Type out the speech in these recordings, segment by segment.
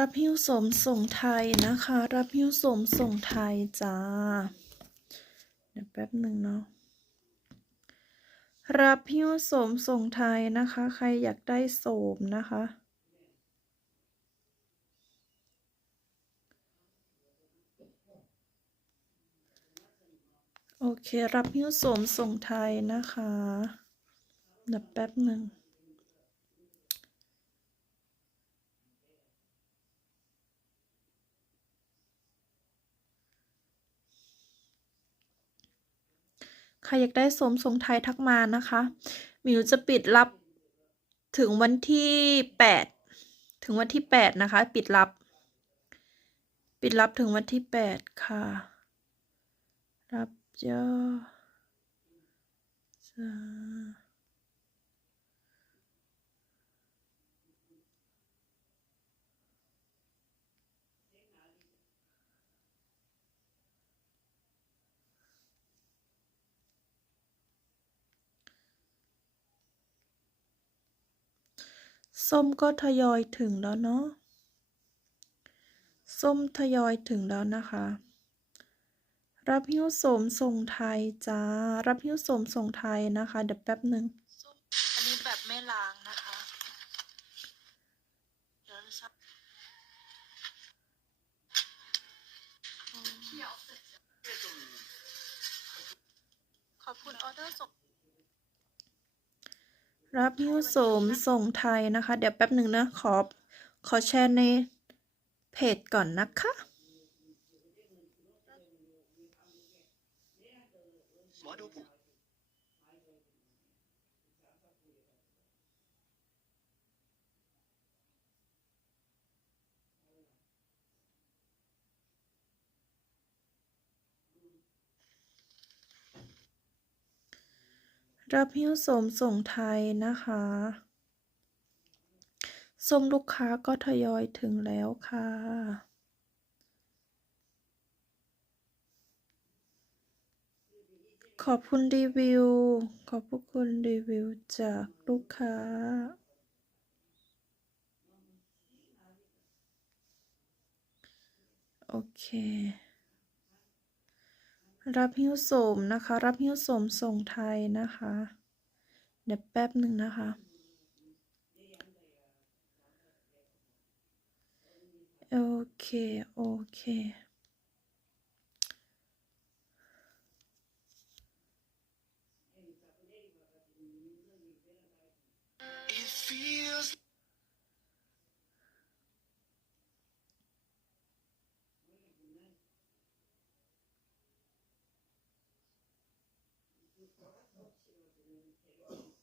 รับหิ้วสมส่งไทยนะคะรับหิ้วสมส่งไทยจ้าเดี๋ยวแป๊บหนึ่งเนาะรับหิ้วสมส่งไทยนะคะใครอยากได้โสมนะคะโอเครับหิ้วสมส่งไทยนะคะเดี๋ยวแป๊บหนึ่งใครอยากได้โสมส่งไทยทักมานะคะมิวจะปิดรับถึงวันที่8ถึงวันที่8นะคะปิดรับถึงวันที่8ค่ะรับยอดจ้าส้มก็ทยอยถึงแล้วเนาะส้มทยอยถึงแล้วนะคะรับหิ้วสมส่งไทยจ้ารับหิ้วสมส่งไทยนะคะเดี๋ยวแป๊บหนึ่งอันนี้แบบไม่ล้างนะคะเดี๋ยวสักขอบคุณออเดอร์ส่งรับหิ้วสมส่งไทยนะคะเดี๋ยวแป๊บหนึ่งนะขอแชร์ในเพจก่อนนะคะหมอดูผมรับหิ้วสมส่งไทยนะคะส้มลูกค้าก็ทยอยถึงแล้วค่ะขอบคุณรีวิวขอบพระคุณรีวิวจากลูกค้าโอเครับหิ้วสมนะคะรับหิ้วสมส่งไทยนะคะเดี๋ยวแป๊บหนึ่งนะคะโอเคโอเค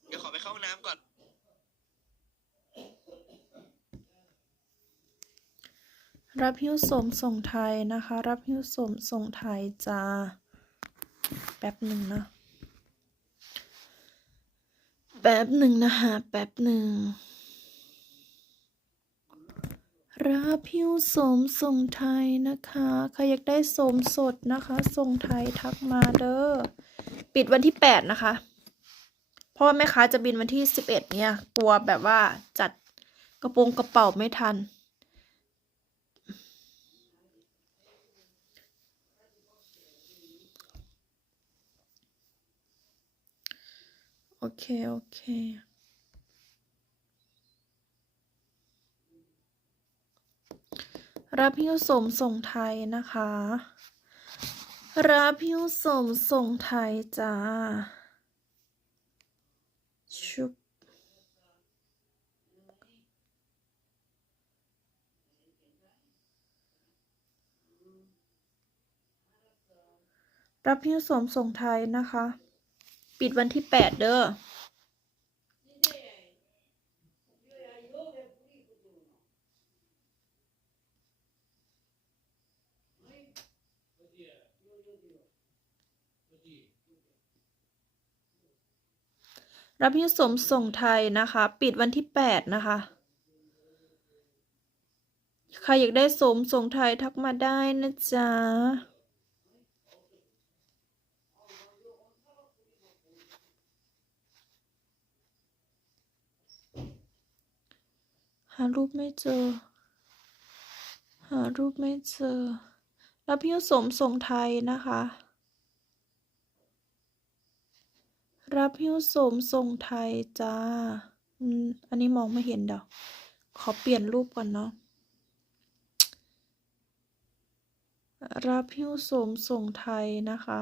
เดี๋ยวขอไปเข้าห้องน้ำก่อนรับหิ้วสมส่งไทยนะคะรับหิ้วสมส่งไทยจ้าแป๊บหนึ่งนะแป๊บหนึ่งนะคะแป๊บหนึ่งรับหิ้วสมส่งไทยนะคะใครอยากได้สมสดนะคะส่งไทยทักมาเด้อปิดวันที่8นะคะเพราะว่าแม่ค้าจะบินวันที่11เนี่ยกลัวแบบว่าจัดกระโปรงกระเป๋าไม่ทันโอเคโอเครับหิ้วสมส่งไทยนะคะรับหิ้วสมส่งไทยจ้าชุบรับหิ้วสมส่งไทยนะคะปิดวันที่8เด้อรับหิ้วสมส่งไทยนะคะปิดวันที่8นะคะใครอยากได้สมส่งไทยทักมาได้นะจ๊ะหารูปไม่เจอ ารูปไม่เจอรับหิ้วโสมส่งไทยนะคะ รับหิ้วโสมส่งไทยจ้าอันนี้มองไม่เห็นเดี๋ยวขอเปลี่ยนรูปก่อนเนาะรับหิ้วโสมส่งไทยนะคะ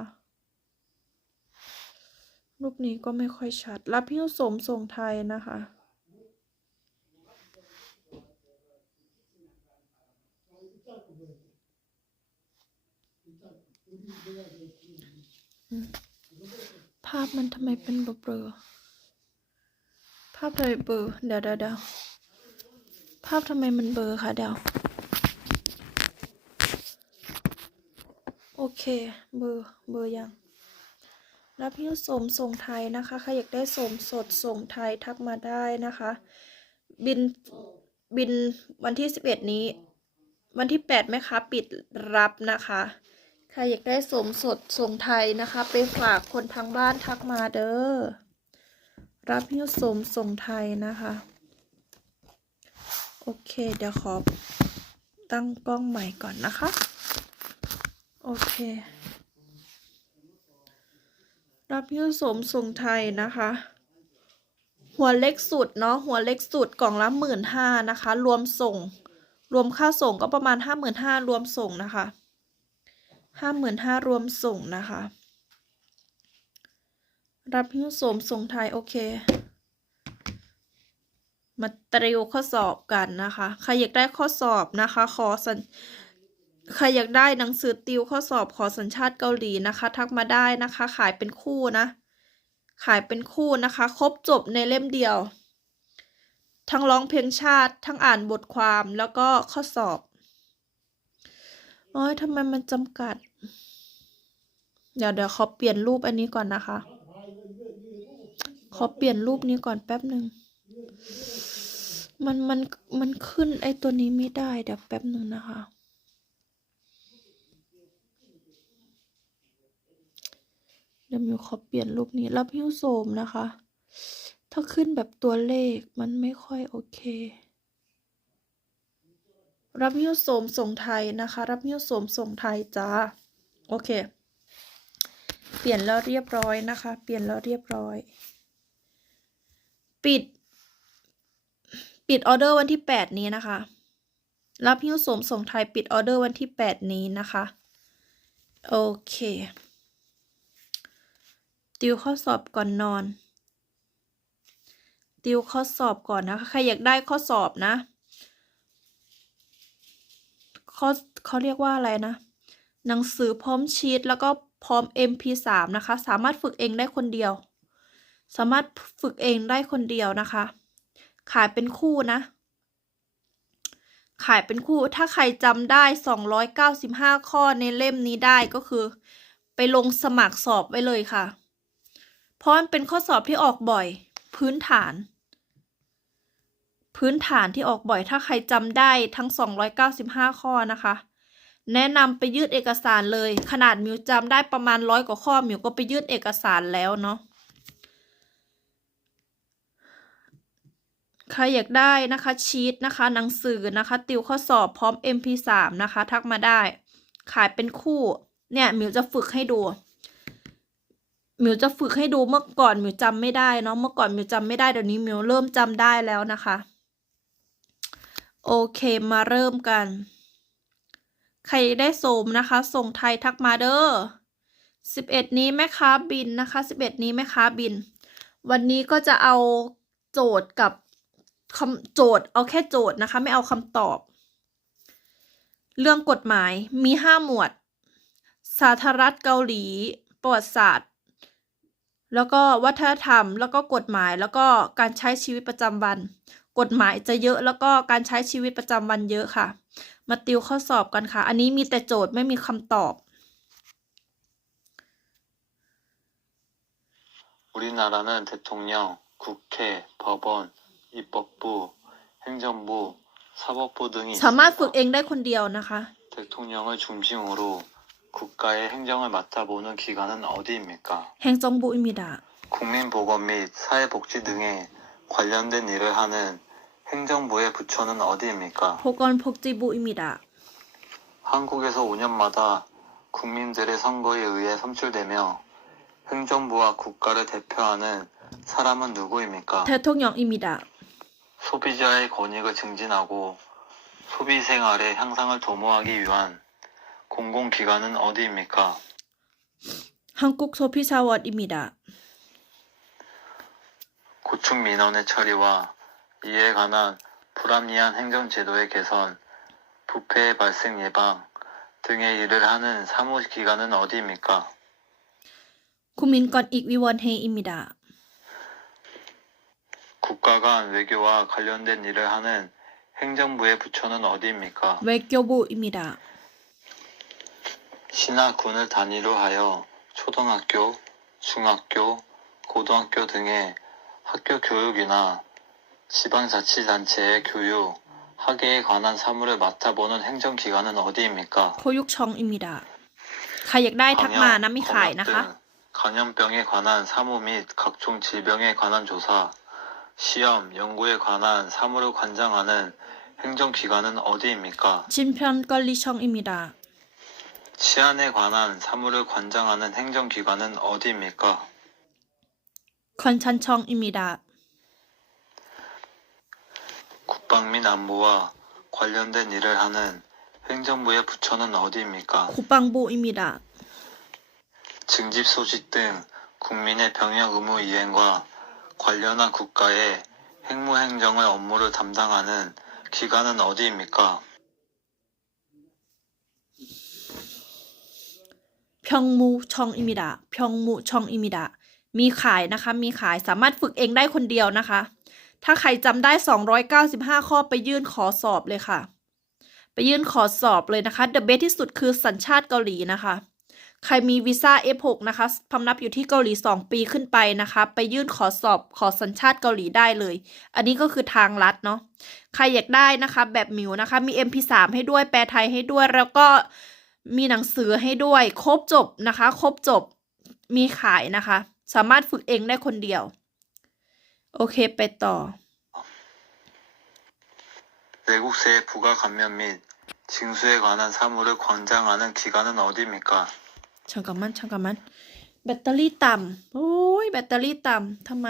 รูปนี้ก็ไม่ค่อยชัด รับหิ้วโสมส่งไทยนะคะ ภาพมันทำไมเป็นเบลอๆภาพทำไมเบลอเดี๋ยวภาพทำไมมันเบลอคะเดี๋ยวโอเคเบอร์ยังรับหิ้วโสมส่งไทยนะคะใครอยากได้โสมสดส่งไทยทักมาได้นะคะ บินวันที่11นี้ วันที่8แม่ค้าปิดรับนะคะใครอยากได้โสมสดส่งไทยนะคะไปฝากคนทางบ้านทักมาเด้อรับหิ้วโสมส่งไทยนะคะโอเคเดี๋ยวขอตั้งกล้องใหม่ก่อนนะคะโอเค รับหิ้วโสมส่งไทยนะคะ หัวเล็กสุดเนาะหัวเล็กสุดกล่องละ15,000นะคะ รวมส่ง รวมค่าส่งก็ประมาณ55,000รวมส่งนะคะ55,000รวมส่งนะคะ รับหิ้วโสมส่งไทยโอเค มาตริวข้อสอบกันนะคะใครอยากได้ข้อสอบนะคะใครอยากได้หนังสือติวข้อสอบขอสัญชาติเกาหลีนะคะทักมาได้นะคะขายเป็นคู่นะขายเป็นคู่นะคะครบจบในเล่มเดียวทั้งร้องเพลงชาติทั้งอ่านบทความแล้วก็ข้อสอบโอ้ยทำไมมันจำกัดเดี๋ยวขอเปลี่ยนรูปอันนี้ก่อนนะคะขอเปลี่ยนรูปนี้ก่อนแป๊บหนึ่งมันขึ้นไอตัวนี้ไม่ได้เดี๋ยวแป๊บหนึ่งนะคะเดี๋ยวมิวขอเปลี่ยนรูปนี้รับหิ้วโสมนะคะถ้าขึ้นแบบตัวเลขมันไม่ค่อยโอเครับหิ้วโสมส่งไทยนะคะรับหิ้วโสมส่งไทยจ้าโอเคเปลี่ยนแล้วเรียบร้อยนะคะเปลี่ยนแล้วเรียบร้อยปิดออเดอร์วันที่8นี้นะคะรับหิ้วโสมส่งไทยปิดออเดอร์วันที่8นี้นะคะโอเคติวข้อสอบก่อนนอนติวข้อสอบก่อนนะคะใครอยากได้ข้อสอบนะเขาเรียกว่าอะไรนะหนังสือพร้อมชีทแล้วก็พร้อม MP3 นะคะสามารถฝึกเองได้คนเดียวสามารถฝึกเองได้คนเดียวนะคะขายเป็นคู่นะขายเป็นคู่ถ้าใครจำได้295ข้อในเล่มนี้ได้ก็คือไปลงสมัครสอบไว้เลยค่ะเพราะมันเป็นข้อสอบที่ออกบ่อยพื้นฐานที่ออกบ่อยถ้าใครจำได้ทั้ง295ข้อนะคะแนะนำไปยื่นเอกสารเลยขนาดมิวจำได้ประมาณ100กว่าข้อมิวก็ไปยื่นเอกสารแล้วเนาะใครอยากได้นะคะชีทนะคะหนังสือนะคะติวข้อสอบพร้อม MP3 นะคะทักมาได้ขายเป็นคู่เนี่ยมิวจะฝึกให้ดูเมื่อก่อนมิวจำไม่ได้เนาะเมื่อก่อนมิวจำไม่ได้เดี๋ยวนี้มิวเริ่มจำได้แล้วนะคะโอเคมาเริ่มกันใครได้โสมนะคะส่งไทยทักมาเด้อ11นี้แม่ค้าบินนะคะ11นี้แม่ค้าบินวันนี้ก็จะเอาโจทย์กับโจทย์เอาแค่โจทย์นะคะไม่เอาคำตอบเรื่องกฎหมายมี5หมวดสาธารณรัฐเกาหลีประวัติศาสตร์แล้วก็วัฒนธรรมแล้วก็กฎหมายแล้วก็การใช้ชีวิตประจำวันกฎหมายจะเยอะแล้วก็การใช้ชีวิตประจำวันเยอะค่ะมาติวข้อสอบกันค่ะอันนี้มีแต่โจทย์ไม่มีคำตอบ우리나라는 대통령, 국회, 법원, 입법부, 행정부, 사법부 등이 สามารถฝึก 있습니다. เองได้คนเดียวนะคะ 대통령을 중심으로 국가의 행정을 맡아보는 기관은 어디입니까? แห่งจงบุอิมิดะ 국민보건 및 사회복지 등에 관련된 일을 하는 행정부의 부처는 어디입니까? โพกอนพกจิบุอิมิดะ 한국에서 5년마다 국민들의 선거에 의해 선출되며 행정부와 국가를 대표하는 사람은 누구입니까? 대통령입니다. 소비자의 권익을 증진하고 소비 생활의 향상을 도모하기 위한 공공기관은 어디입니까? 한국소비자원입니다. 고충 민원의 처리와 이에 관한 불합리한 행정제도의 개선, 부패의 발생 예방 등의 일을 하는 사무기관은 어디입니까? 국민권익위원회입니다. 국가 간 외교와 관련된 일을 하는 행정부의 부처는 어디입니까? 외교부입니다. 시나 군을 단위로 하여 초등학교, 중학교, 고등학교 등의 학교 교육이나 지방자치단체의 교육, 학예에 관한 사무를 맡아보는 행정기관은 어디입니까? โคยุกชองอิมิดะใครอยากได้ทักมานะมีขายนะคะ 감염병에 관한 사무 및 각종 질병에 관한 조사, 시험, 연구에 관한 사무를 관장하는 행정기관은 어디입니까? ชินพยอนกอลิชองอิมิดะ 치안에 관한 사무를 관장하는 행정기관은 어디입니까? คอนชันชองอิมิดะ 국방 및 안보와 관련된 일을 하는 행정부의 부처는 어디입니까? คูปังบูอิมิดะ 징집 소식 등 국민의 병역 의무 이행과 관련한 국가의 행무행정의 업무를 담당하는 기관은 어디입니까? พยองมูชองอิมิดะพยองมูชองอิมิดะมีขายนะคะ มีขายสามารถฝึกเองได้คนเดียวนะคะ ถ้าใครจำได้295ข้อไปยื่นขอสอบเลยค่ะ ไปยื่นขอสอบเลยนะคะ The best ที่สุดคือสัญชาติเกาหลีนะคะ ใครมีวีซ่า F6 นะคะพำนับอยู่ที่เกาหลี2 ปีขึ้นไปนะคะ ไปยื่นขอสอบขอสัญชาติเกาหลีได้เลย อันนี้ก็คือทางลัดเนาะ ใครอยากได้นะคะแบบหมิวนะคะ มี MP3 ให้ด้วยแปลไทยให้ด้วย แล้วก็มีหนังสือให้ด้วย ครบจบนะคะ ครบจบ มีขายนะคะ สามารถฝึกเองได้คนเดียว โอเคไปต่อ 내국세의 부가 감면 및 징수에 관한 사무를 관장하는 기관은 어디입니까? 잠깐만 แบตเตอรี่ต่ำโอ้ยแบตเตอรี่ต่ำทำไม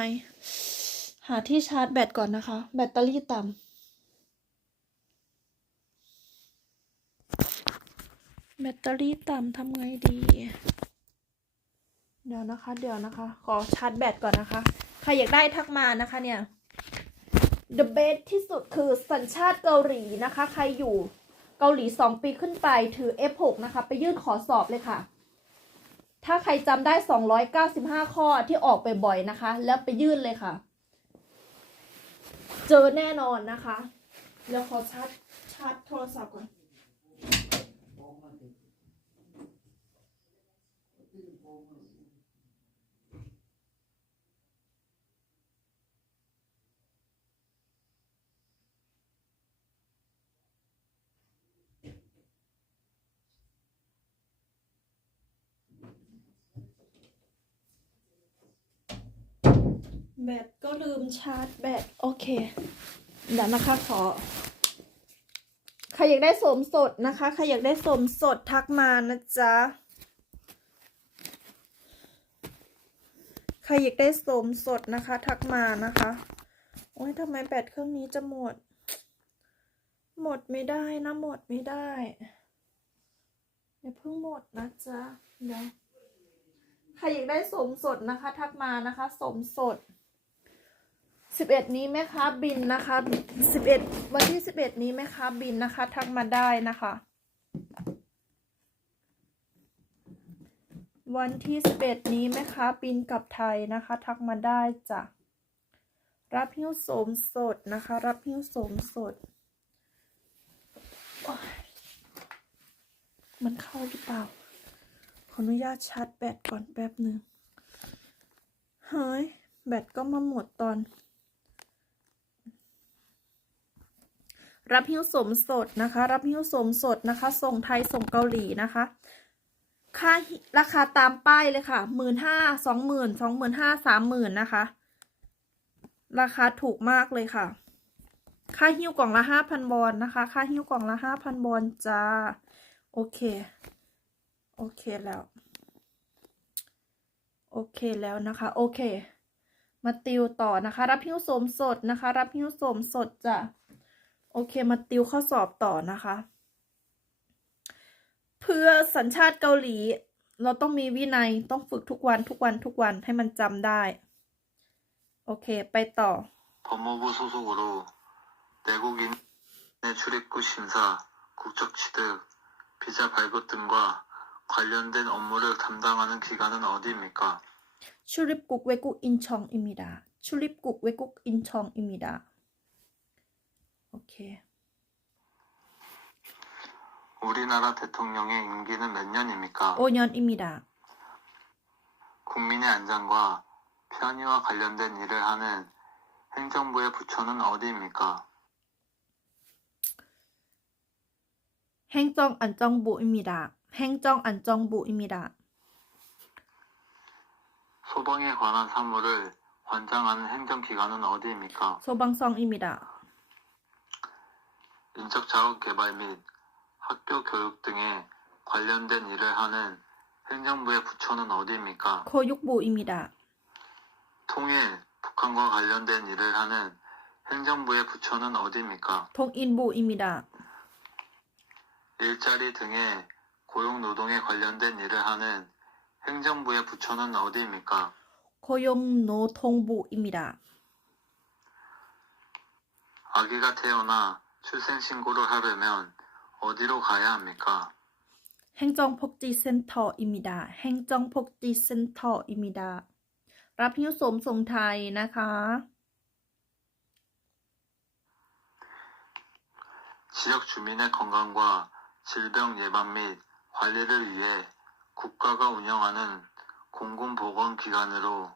หาที่ชาร์จแบตก่อนนะคะ แบตเตอรี่ต่ำแบตเตอรี่ต่ำทำไงดี เดี๋ยวนะคะ ขอชาร์จแบตก่อนนะคะ ใครอยากได้ทักมานะคะเนี่ย The best ที่สุดคือสัญชาติเกาหลีนะคะ ใครอยู่เกาหลี2 ปีขึ้นไปถือ F6 นะคะ ไปยื่นขอสอบเลยค่ะ ถ้าใครจำได้295ข้อที่ออกไปบ่อยนะคะ แล้วไปยื่นเลยค่ะ เจอแน่นอนนะคะเดี๋ยวขอชาร์จโทรศัพท์ก่อน แบตก็ลืมชาร์จแบตโอเคเดี๋ยวนะคะใครอยากได้สมสดนะคะใครอยากได้สมสดทักมานะจ๊ะใครอยากได้สมสดนะคะทักมานะคะโอ้ยทำไมแบตเครื่องนี้จะหมดไม่ได้นะหมดไม่ได้อย่าเพิ่งหมดนะจ๊ะเดี๋ยวใครอยากได้สมสดนะคะทักมานะคะสมสด11นี้แม่ค้าบินนะคะ11วันที่11นี้แม่ค้าบินนะคะทักมาได้นะคะวันที่11นี้แม่ค้าบินกลับไทยนะคะทักมาได้จ้ะรับหิ้วสมสดนะคะรับหิ้วสมสดมันเข้าหรือเปล่าขออนุญาตชาร์จแบตก่อนแป๊บหนึ่งเฮ้ยแบตก็มาหมดตอนรับหิ้วสมสดนะคะรับหิ้วสมสดนะคะส่งไทยส่งเกาหลีนะคะค่าราคาตามป้ายเลยค่ะ15,000 20,000 25,000 30,000นะคะราคาถูกมากเลยค่ะค่าหิ้วกล่องละ 5,000 วอนนะคะค่าหิ้วกล่องละ 5,000 วอนจ้า โอเค โอเคแล้ว โอเคแล้วนะคะ โอเค มาติวต่อนะคะ รับหิ้วโสมสดนะคะ รับหิ้วโสมสดจ้ะ โอเค มาติวข้อสอบต่อนะคะ เพื่อสัญชาติเกาหลี เราต้องมีวินัย ต้องฝึกทุกวัน ทุกวัน ทุกวัน ให้มันจำได้ โอเค ไปต่อ 법무부 소속으로 내국인의 출입국 심사, 국적 취득, 비자 발급 등과 관련된 업무를 담당하는 기관은 어디입니까? 출입국 외국 인청입니다. 출입국 외국 인청입니다. 오케이. 우리나라 대통령의 임기는 몇 년입니까? 5년입니다. 국민의 안전과 편의와 관련된 일을 하는 행정부의 부처는 어디입니까? 행정안전부입니다. 행정안전부입니다. 소방에 관한 사무를 관장하는 행정기관은 어디입니까? 소방서입니다. 인적자원 개발 및 학교 교육 등에 관련된 일을 하는 행정부의 부처는 어디입니까? 교육부입니다. 통일, 북한과 관련된 일을 하는 행정부의 부처는 어디입니까? 통일부입니다. 일자리 등의 고용노동에 관련된 일을 하는 행정부의 부처는 어디입니까? 고용노동부입니다. 아기가 태어나 출생신고를 하려면 어디로 가야 합니까? 행정복지센터입니다. 행정복지센터입니다. รับหิ้วโสมส่งไทยนะคะ 지역 주민의 건강과 질병 예방 및 관리를 위해 국가가 운영하는 공공보건기관으로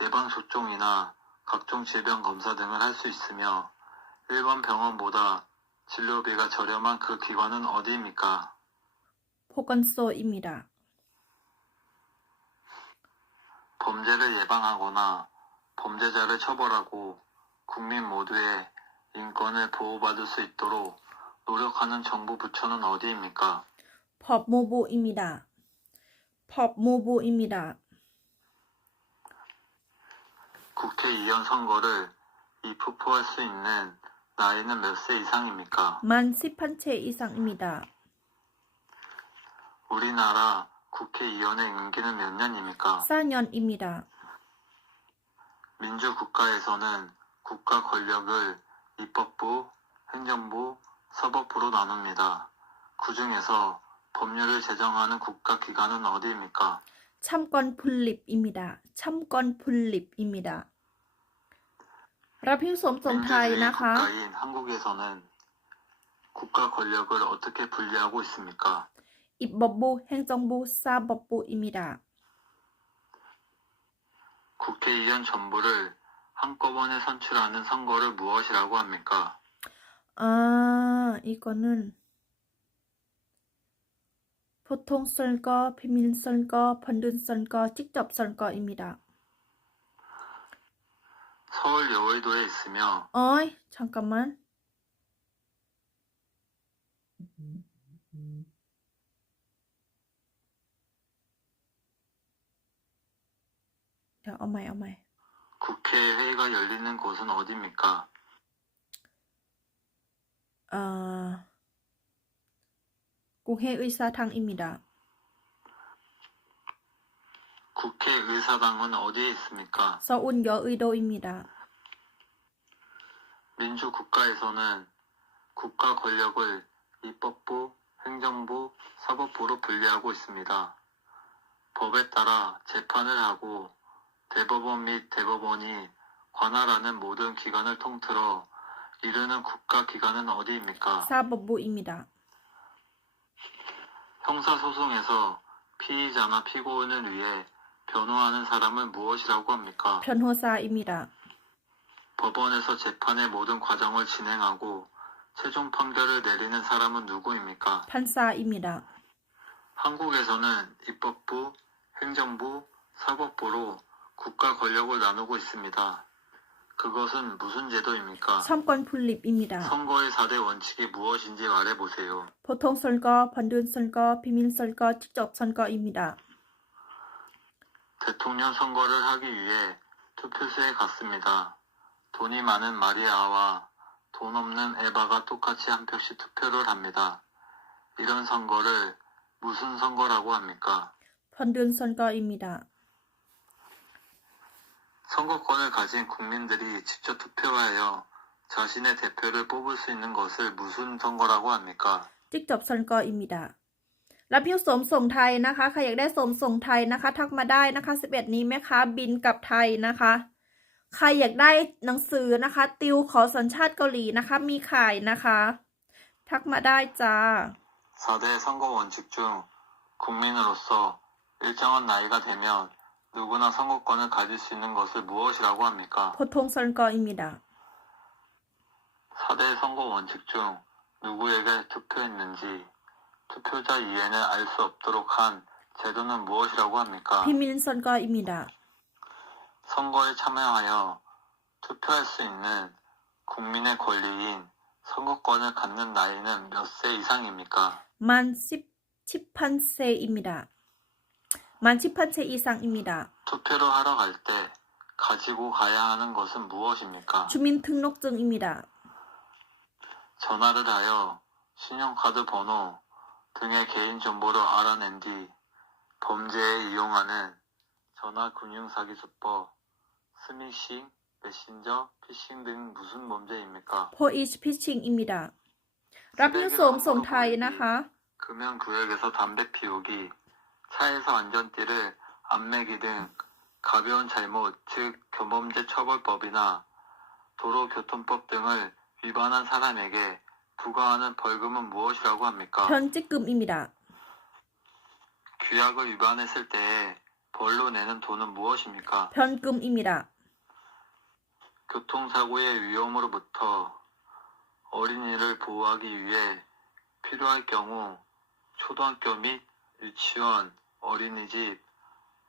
예방접종이나 각종 질병 검사 등을 할 수 있으며 일반 병원보다 진료비가 저렴한 그 기관은 어디입니까? 보건소입니다. 범죄를 예방하거나 범죄자를 처벌하고 국민 모두의 인권을 보호받을 수 있도록 노력하는 정부 부처는 어디입니까? 법무부입니다. 법무부입니다. 국회의원 선거를 입후보할 수 있는 나이는 몇 세 이상입니까? 만 18세 이상입니다. 우리나라 국회의원의 임기는 몇 년입니까? 4년입니다. 민주국가에서는 국가 권력을 입법부, 행정부, 사법부로 나눕니다. 그 중에서 법률을 제정하는 국가기관은 어디입니까? 참건분립입니다. 참건분립입니다. รับหิ้วโสมส่งไทย 민주주의 นะคะ 국가인 한국에서는 국가 권력을 어떻게 분리하고 있습니까? 입법부, 행정부, 사법부입니다. 국회의원 전부를 한꺼번에 선출하는 선거를 무엇이라고 합니까? 아, 이거는 보통 선거, 비밀 선거, 번든 선거, 직접 선거입니다. 서울 여의도에 있으며 어이, 잠깐만. 야, 어마이. 국회 회의가 열리는 곳은 어디입니까? 국회의사당입니다. 국회의사당은 어디에 있습니까? 서울여의도입니다. 민주국가에서는 국가 권력을 입법부, 행정부, 사법부로 분리하고 있습니다. 법에 따라 재판을 하고 대법원 및 대법원이 관할하는 모든 기관을 통틀어 이르는 국가기관은 어디입니까? 사법부입니다. 형사소송에서 피의자나 피고인을 위해 변호하는 사람은 무엇이라고 합니까? 변호사입니다. 법원에서 재판의 모든 과정을 진행하고 최종 판결을 내리는 사람은 누구입니까? 판사입니다. 한국에서는 입법부, 행정부, 사법부로 국가 권력을 나누고 있습니다. 그것은 무슨 제도입니까? 선권 분립입니다. 선거의 4대 원칙이 무엇인지 말해보세요. 보통 선거, 번든 선거, 비밀 선거, 직접 선거입니다. 대통령 선거를 하기 위해 투표소에 갔습니다. 돈이 많은 마리아와 돈 없는 에바가 똑같이 한 표씩 투표를 합니다. 이런 선거를 무슨 선거라고 합니까? 번든 선거입니다. 선거권을 가진 국민들이 직접 투표하여 자신의 대표를 뽑을 수 있는 것을 무슨 선거라고 합니까? จิ๊กจบซันกออิมิดะรับพิวสมส่งไทยนะคะใครอยากได้สมส่งไทยนะคะทักมาได้นะคะ11นี้แม่ค้าบินกลับไทยนะคะใครอยากได้หนังสือนะคะติวขอสัญชาติเกาหลีนะคะมีขายนะคะทักมาได้จ้า 4대 선거 원칙 중 국민으로서 일정한 나이가 되면 누구나 선거권을 가질 수 있는 것을 무엇이라고 합니까? โพทงซันกออิมิดะ 4대 선거 원칙 중 누구에게 투표했는지 투표자 이해는 알 수 없도록 한 제도는 무엇이라고 합니까? พิมินซันกออิมิดะ 선거에 참여하여 투표할 수 있는 국민의 권리인 선거권을 갖는 나이는 몇 세 이상입니까? มัน10,000เซอิมิดะมัน10,000เซอีซังอิมิดะ 투표를 하러 갈 때 가지고 가야 하는 것은 무엇입니까? ชูมินทึงนกจึงอิมิดะ 전화를 하여 신용카드 번호 등의 개인 정보를 알아낸 뒤 범죄에 이용하는 전화금융사기수법, 스미싱, 메신저, 피싱 등 무슨 범죄입니까? โพอีชพิชชิงอิมิดะรับพิวสมส่งไทยนะคะ 금연구역에서 담배 피우기, 차에서 안전띠를 안 매기 등 가벼운 잘못, 즉 교범죄 처벌법이나 도로교통법 등을 위반한 사람에게 부과하는 벌금은 무엇이라고 합니까? เทิงจิกกึมอิมิดะ 규약을 위반했을 때에 벌로 내는 돈은 무엇입니까? เทิงกึมอิมิดะ 교통사고의 위험으로부터 어린이를 보호하기 위해 필요할 경우 초등학교 및 유치원, 어린이집,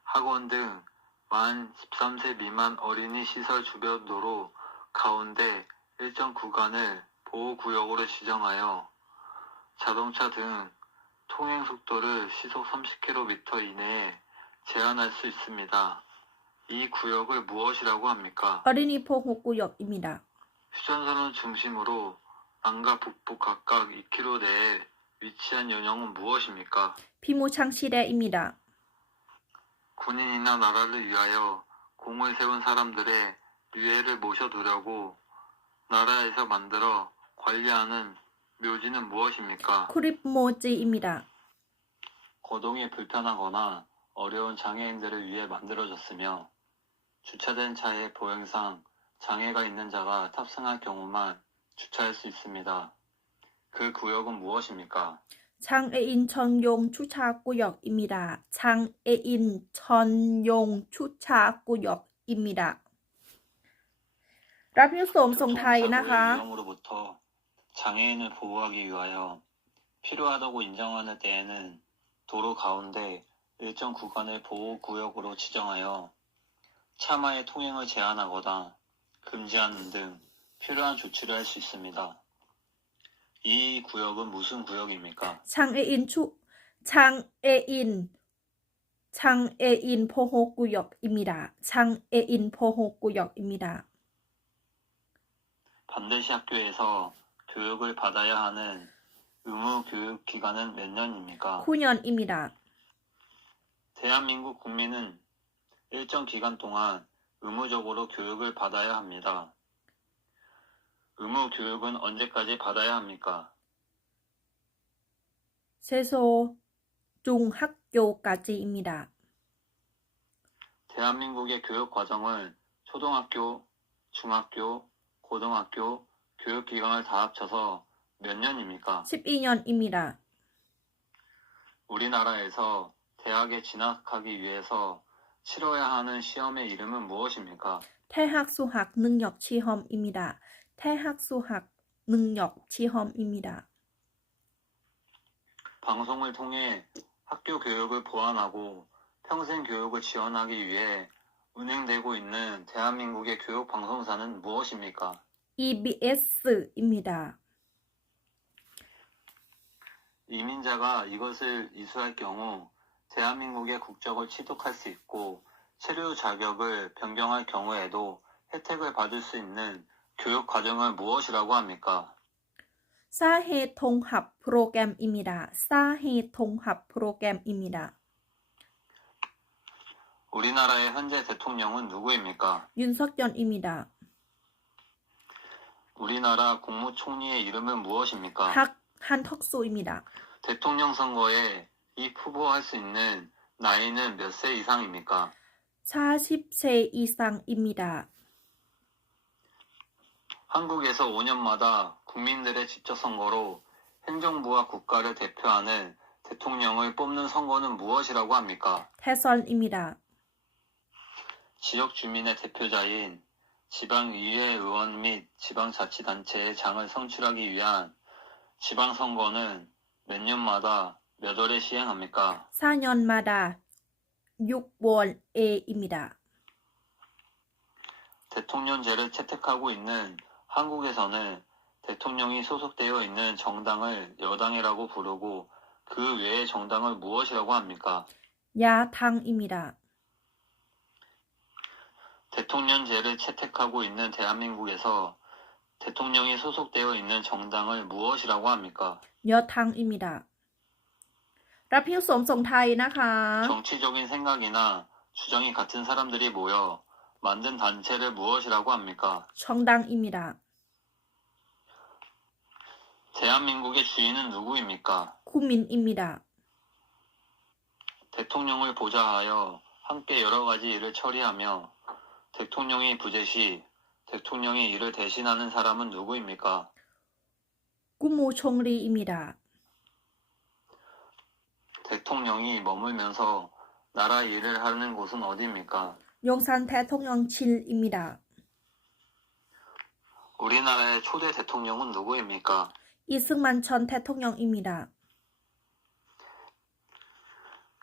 학원 등 만 13세 미만 어린이 시설 주변 도로 가운데 일정 구간을 보호구역으로 지정하여 자동차 등 통행 속도를 시속 30km 이내에 제한할 수 있습니다. 이 구역을 무엇이라고 합니까? อรินีโพหกกุยอกอิมิดะ 휴전선을 중심으로 남과 북부 각각 2km 내에 위치한 연령은 무엇입니까? พิมูชังชีแดอิมิดะ 군인이나 나라를 위하여 공을 세운 사람들의 유해를 모셔두려고 나라에서 만들어 관리하는 묘지는 무엇입니까? คุริปโมจีอิมิดะ 거동이 불편하거나 어려운 장애인들을 위해 만들어졌으며 주차된 차에 보행상 장애가 있는 자가 탑승할 경우만 주차할 수 있습니다. 그 구역은 무엇입니까? ชังเออินชอนยงชุชากุยอกอิมิดะชังเออินชอนยงชุชากุยอกอิมิดะรับพิวสมส่งไทยนะคะ 교통사고의 위험으로부터 장애인을 보호하기 위하여 필요하다고 인정하는 때에는 도로 가운데 일정 구간을 보호구역으로 지정하여 차마의 통행을 제한하거나 금지하는 등 필요한 조치를 할 수 있습니다. 이 구역은 무슨 구역입니까? ชังเออินชุชังเออินชังเออินโพโฮกุยอกอิมิดะชังเออินโพโฮกุยอกอิมิดะ 반드시 학교에서 교육을 받아야 하는 의무 교육 기간은 몇 년입니까? คู่ยอนอิมิดะ 대한민국 국민은 일정 기간 동안 의무적으로 교육을 받아야 합니다. 의무 교육은 언제까지 받아야 합니까? เซโซจุงฮักโยกาจีอิมิดะ 대한민국의 교육 과정을 초등학교, 중학교, 고등학교, 교육 기간을 다 합쳐서 몇 년입니까? 10อียอนอิมิดะ 우리나라에서 대학에 진학하기 위해서 치러야 하는 시험의 이름은 무엇입니까? แท้ฮักสุหักหนึ่งหยอกชีฮอมอิมิดะแท้ฮักสุหักหนึ่งหยอกชีฮอมอิมิดะ 방송을 통해 학교 교육을 보완하고 평생 교육을 지원하기 위해 운행되고 있는 대한민국의 교육 방송사는 무엇입니까? EBS입니다. 이민자가 이것을 이수할 경우 대한민국의 국적을 취득할 수 있고 체류 자격을 변경할 경우에도 혜택을 받을 수 있는 교육 과정을 무엇이라고 합니까? 사회 통합 프로그램입니다. 사회 통합 프로그램입니다. 우리나라의 현재 대통령은 누구입니까? 윤석열입니다. 우리나라 국무총리의 이름은 무엇입니까? 한턱수입니다. 대통령 선거에 후보할 수 있는 나이는 몇 세 이상입니까? 40세 이상입니다. 한국에서 5년마다 국민들의 직접 선거로 행정부와 국가를 대표하는 대통령을 뽑는 선거는 무엇이라고 합니까? 대선입니다. 지역 주민의 대표자인 지방의회 의원 및 지방자치단체의 장을 선출하기 위한 지방선거는 몇 년마다 몇 월에 시행합니까? 4년마다 6월에입니다. 대통령제를 채택하고 있는 한국에서는 대통령이 소속되어 있는 정당을 여당이라고 부르고 그 외의 정당을 무엇이라고 합니까? 야당입니다. 대통령제를 채택하고 있는 대한민국에서 대통령이 소속되어 있는 정당을 무엇이라고 합니까? 여당입니다. รับผิวสมส่งไทยนะคะ 정치적인 생각이나 주장이 같은 사람들이 모여 만든 단체를 무엇이라고 합니까? 정당입니다. 대한민국의 주인은 누구입니까? 국민입니다. 대통령을 보좌하여 함께 여러 가지 일을 처리하며 대통령이 부재 시 대통령이 이를 대신하는 사람은 누구입니까? 국무총리입니다. 대통령이 머물면서 나라 일을 하는 곳은 어디입니까? 용산 대통령실입니다. 우리나라의 초대 대통령은 누구입니까? 이승만 전 대통령입니다.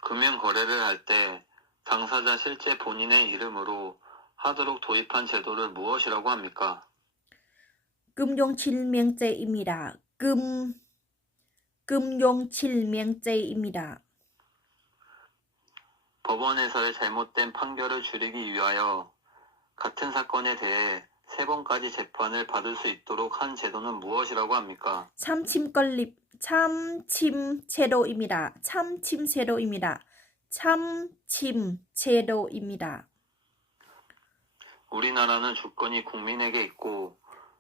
금융 거래를 할 때 당사자 실제 본인의 이름으로 하도록 도입한 제도를 무엇이라고 합니까? 금융실명제입니다. 금융실명제입니다. 법원에서의 잘못된 판결을 줄이기 위하여 같은 사건에 대해 3번까지 재판을 받을 수 있도록 한 제도는 무엇이라고 합니까? 참침제도입니다. 참침제도입니다. 참침제도입니다. 우리나라는 주권이 국민에게 있고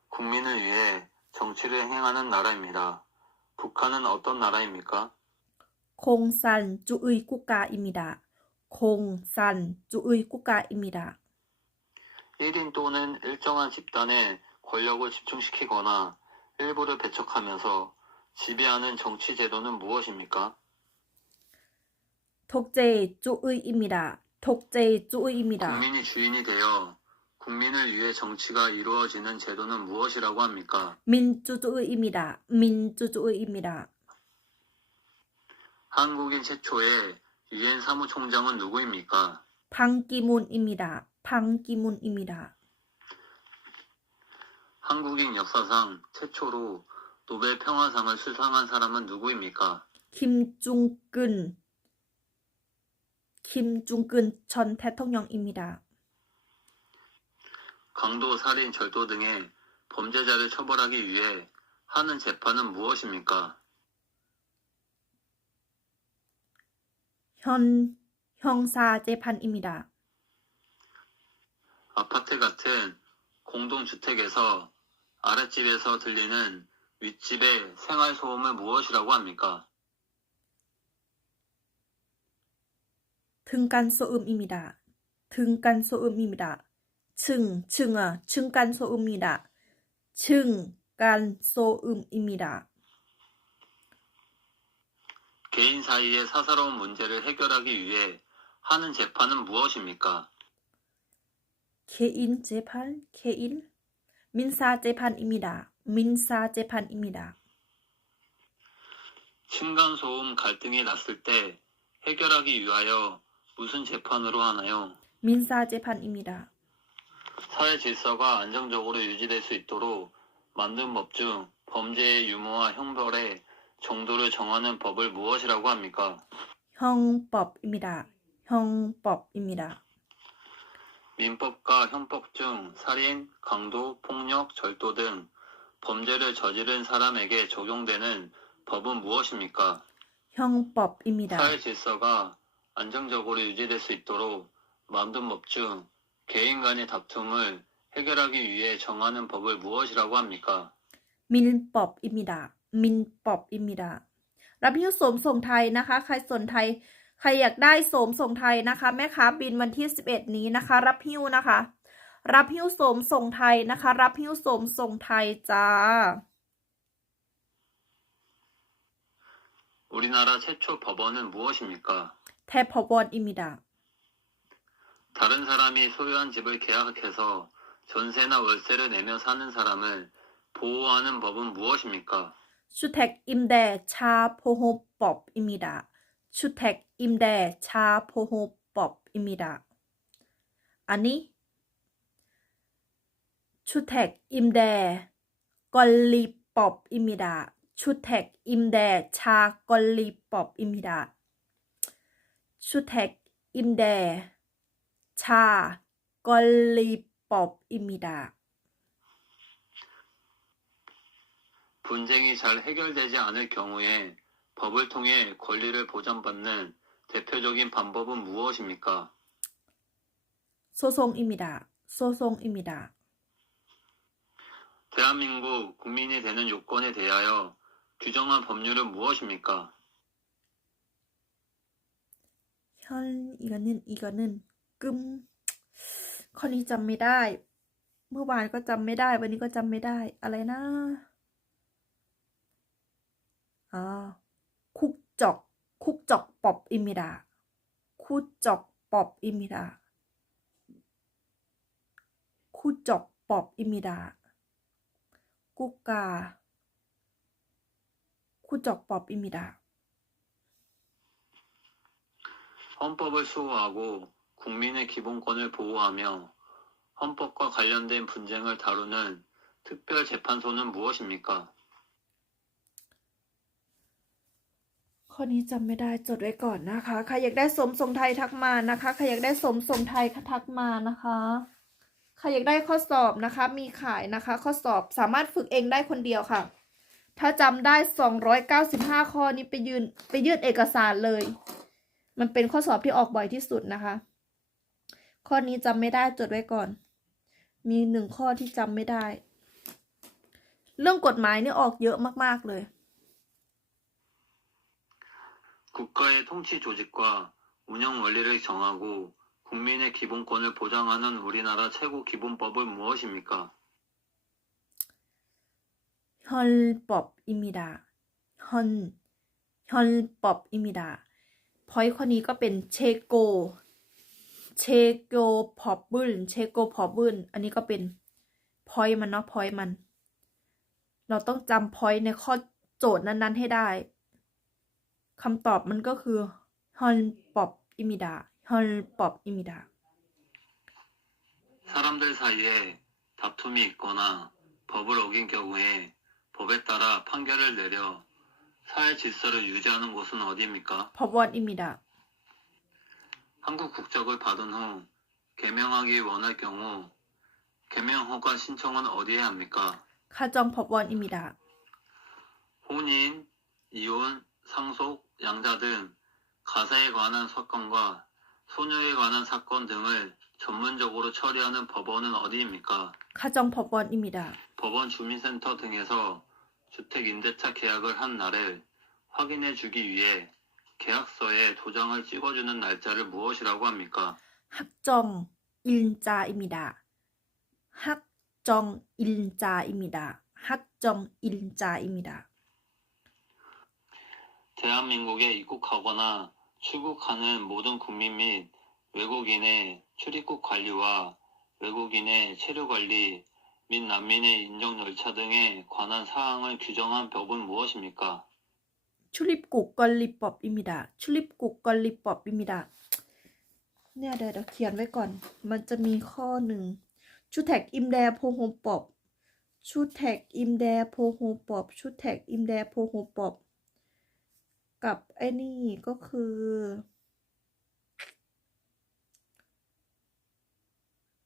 국민을 위해 정치를 행하는 나라입니다. 북한은 어떤 나라입니까? 공산주의 국가입니다. 공산주의 국가입니다. 1인 또는 일정한 집단의 권력을 집중시키거나 일부를 배척하면서 지배하는 정치 제도는 무엇입니까? 독재주의입니다. 독재주의입니다. 국민이 주인이 되어 국민을 위해 정치가 이루어지는 제도는 무엇이라고 합니까? 민주주의입니다. 민주주의입니다. 한국인 최초의 유엔 사무총장은 누구입니까? 반기문입니다. 반기문입니다. 한국인 역사상 최초로 노벨 평화상을 수상한 사람은 누구입니까? 김중근 전 대통령입니다. 강도, 살인, 절도 등의 범죄자를 처벌하기 위해 하는 재판은 무엇입니까? 형사재판입니다. 아파트 같은 공동주택에서 아랫집에서 들리는 윗집의 생활소음을 무엇이라고 합니까? 등간소음입니다. 등간소음입니다. 층간소음입니다. 층간소음입니다. 개인 사이의 사사로운 문제를 해결하기 위해 하는 재판은 무엇입니까? 개인 재판, 민사재판입니다. 민사재판입니다. 층간소음 갈등이 났을 때 해결하기 위하여 무슨 재판으로 하나요? 민사재판입니다. 사회 질서가 안정적으로 유지될 수 있도록 만든 법 중 범죄의 유무와 형벌의 정도를 정하는 법을 무엇이라고 합니까? 형법입니다. 형법입니다. 민법과 형법 중 살인, 강도, 폭력, 절도 등 범죄를 저지른 사람에게 적용되는 법은 무엇입니까? 형법입니다. 사회 질서가 안정적으로 유지될 수 있도록 만든 법 중 개인 간의 다툼을 해결하기 위해 정하는 법을 무엇이라고 합니까? 민법입니다. 민법입니다 รับหิ้วโสมส่งไทยนะคะ ใครสนไทย ใครอยากได้โสมส่งไทยนะคะ แม่ค้าบินวันที่ 11 นี้นะคะ รับหิ้วนะคะ รับหิ้วโสมส่งไทยนะคะ รับหิ้วโสมส่งไทยจ้า 우리나라 최초 법원은 무엇입니까? แทบพวอนอิมิดา 다른 사람이 소유한 집을 계약해서 전세나 월세를 내며 사는 사람을 보호하는 법은 무엇입니까? ชุดแท็กอิมแดชาโพโฮปอบอิมิดา ชุดแท็กอิมแดชาโพโฮปอบอิมิดา อันนี้ ชุดแท็กอิมแดกอลลีปอบอิมิดา ชุดแท็กอิมแดชากอลลีปอบอิมิดา ชุดแท็กอิมแดชากอลลีปอบอิมิดา 분쟁이 잘 해결되지 않을 경우에 법을 통해 권리를 보장받는 대표적인 방법은 무엇입니까? 소송입니다. 소송입니다. 대한민국 국민이 되는 요건에 대하여 규정한 법률은 무엇입니까? 현 이거는 끔ข้อนี้จำไม่ได้ เมื่อวานก็จำไม่ได้ วันนี้ก็จำไม่ได้ อะไรนะ쿡적 법입니다. 쿡적 법입니다. 쿡적 법입니다. 국가 쿡적 법입니다. 헌법을 수호하고 국민의 기본권을 보호하며 헌법과 관련된 분쟁을 다루는 특별재판소는 무엇입니까? ข้อนี้จำไม่ได้จดไว้ก่อนนะคะ ใครอยากได้สมส่งไทยทักมานะคะ ใครอยากได้สมส่งไทยทักมานะคะ ใครอยากได้ข้อสอบนะคะ มีขายนะคะ ข้อสอบสามารถฝึกเองได้คนเดียวค่ะ ถ้าจำได้295ข้อนี้ไปยื่นเอกสารเลย มันเป็นข้อสอบที่ออกบ่อยที่สุดนะคะ ข้อนี้จำไม่ได้จดไว้ก่อน มี1ข้อที่จำไม่ได้ เรื่องกฎหมายนี่ออกเยอะมากๆเลย 국가의 통치 조직과 운영 원리를 정하고 국민의 기본권을 보장하는 우리나라 최고 기본법은 무엇입니까? 헌법입니다. 헌법입니다. point ข้อนี้ก็เป็นเชโกพอบบึนอันนี้ก็เป็น point มันเนาะ point มัน เราต้องจำ point ในข้อโจทย์นั้นๆให้ได้คำตอบมันก็คือ 헌법입니다. 사람들 사이에 다툼이 있거나 법을 어긴 경우에 법에 따라 판결을 내려 사회 질서를 유지하는 곳은 어디입니까? 법원입니다. 한국 국적을 받은 후 개명하기 원할 경우 개명 허가 신청은 어디에 합니까? 가정법원입니다. 혼인, 이혼, 상속, 양자 등 가사에 관한 사건과 소녀에 관한 사건 등을 전문적으로 처리하는 법원은 어디입니까? 가정법원입니다. 법원 주민센터 등에서 주택 임대차 계약을 한 날을 확인해 주기 위해 계약서에 도장을 찍어주는 날짜를 무엇이라고 합니까? 학정일자입니다. 학정일자입니다. 학정일자입니다. 대한민국에 입국하거나 출국하는 모든 국민 및 외국인의 출입국 관리와 외국인의 체류 관리 및 난민의 인정 절차 등에 관한 사항을 규정한 법은 무엇입니까? 출입국 관리법입니다. 출입국 관리법입니다. เนี่ยเดี๋ยวเขียนไว้ก่อน มันจะมีข้อหนึ่งชูแท็กอิมแดโพโฮปอบชูแท็กอิมแดโพโฮปอบชูแท็กอิมแดโพโฮปอบกับไอ้นี่ก็คือ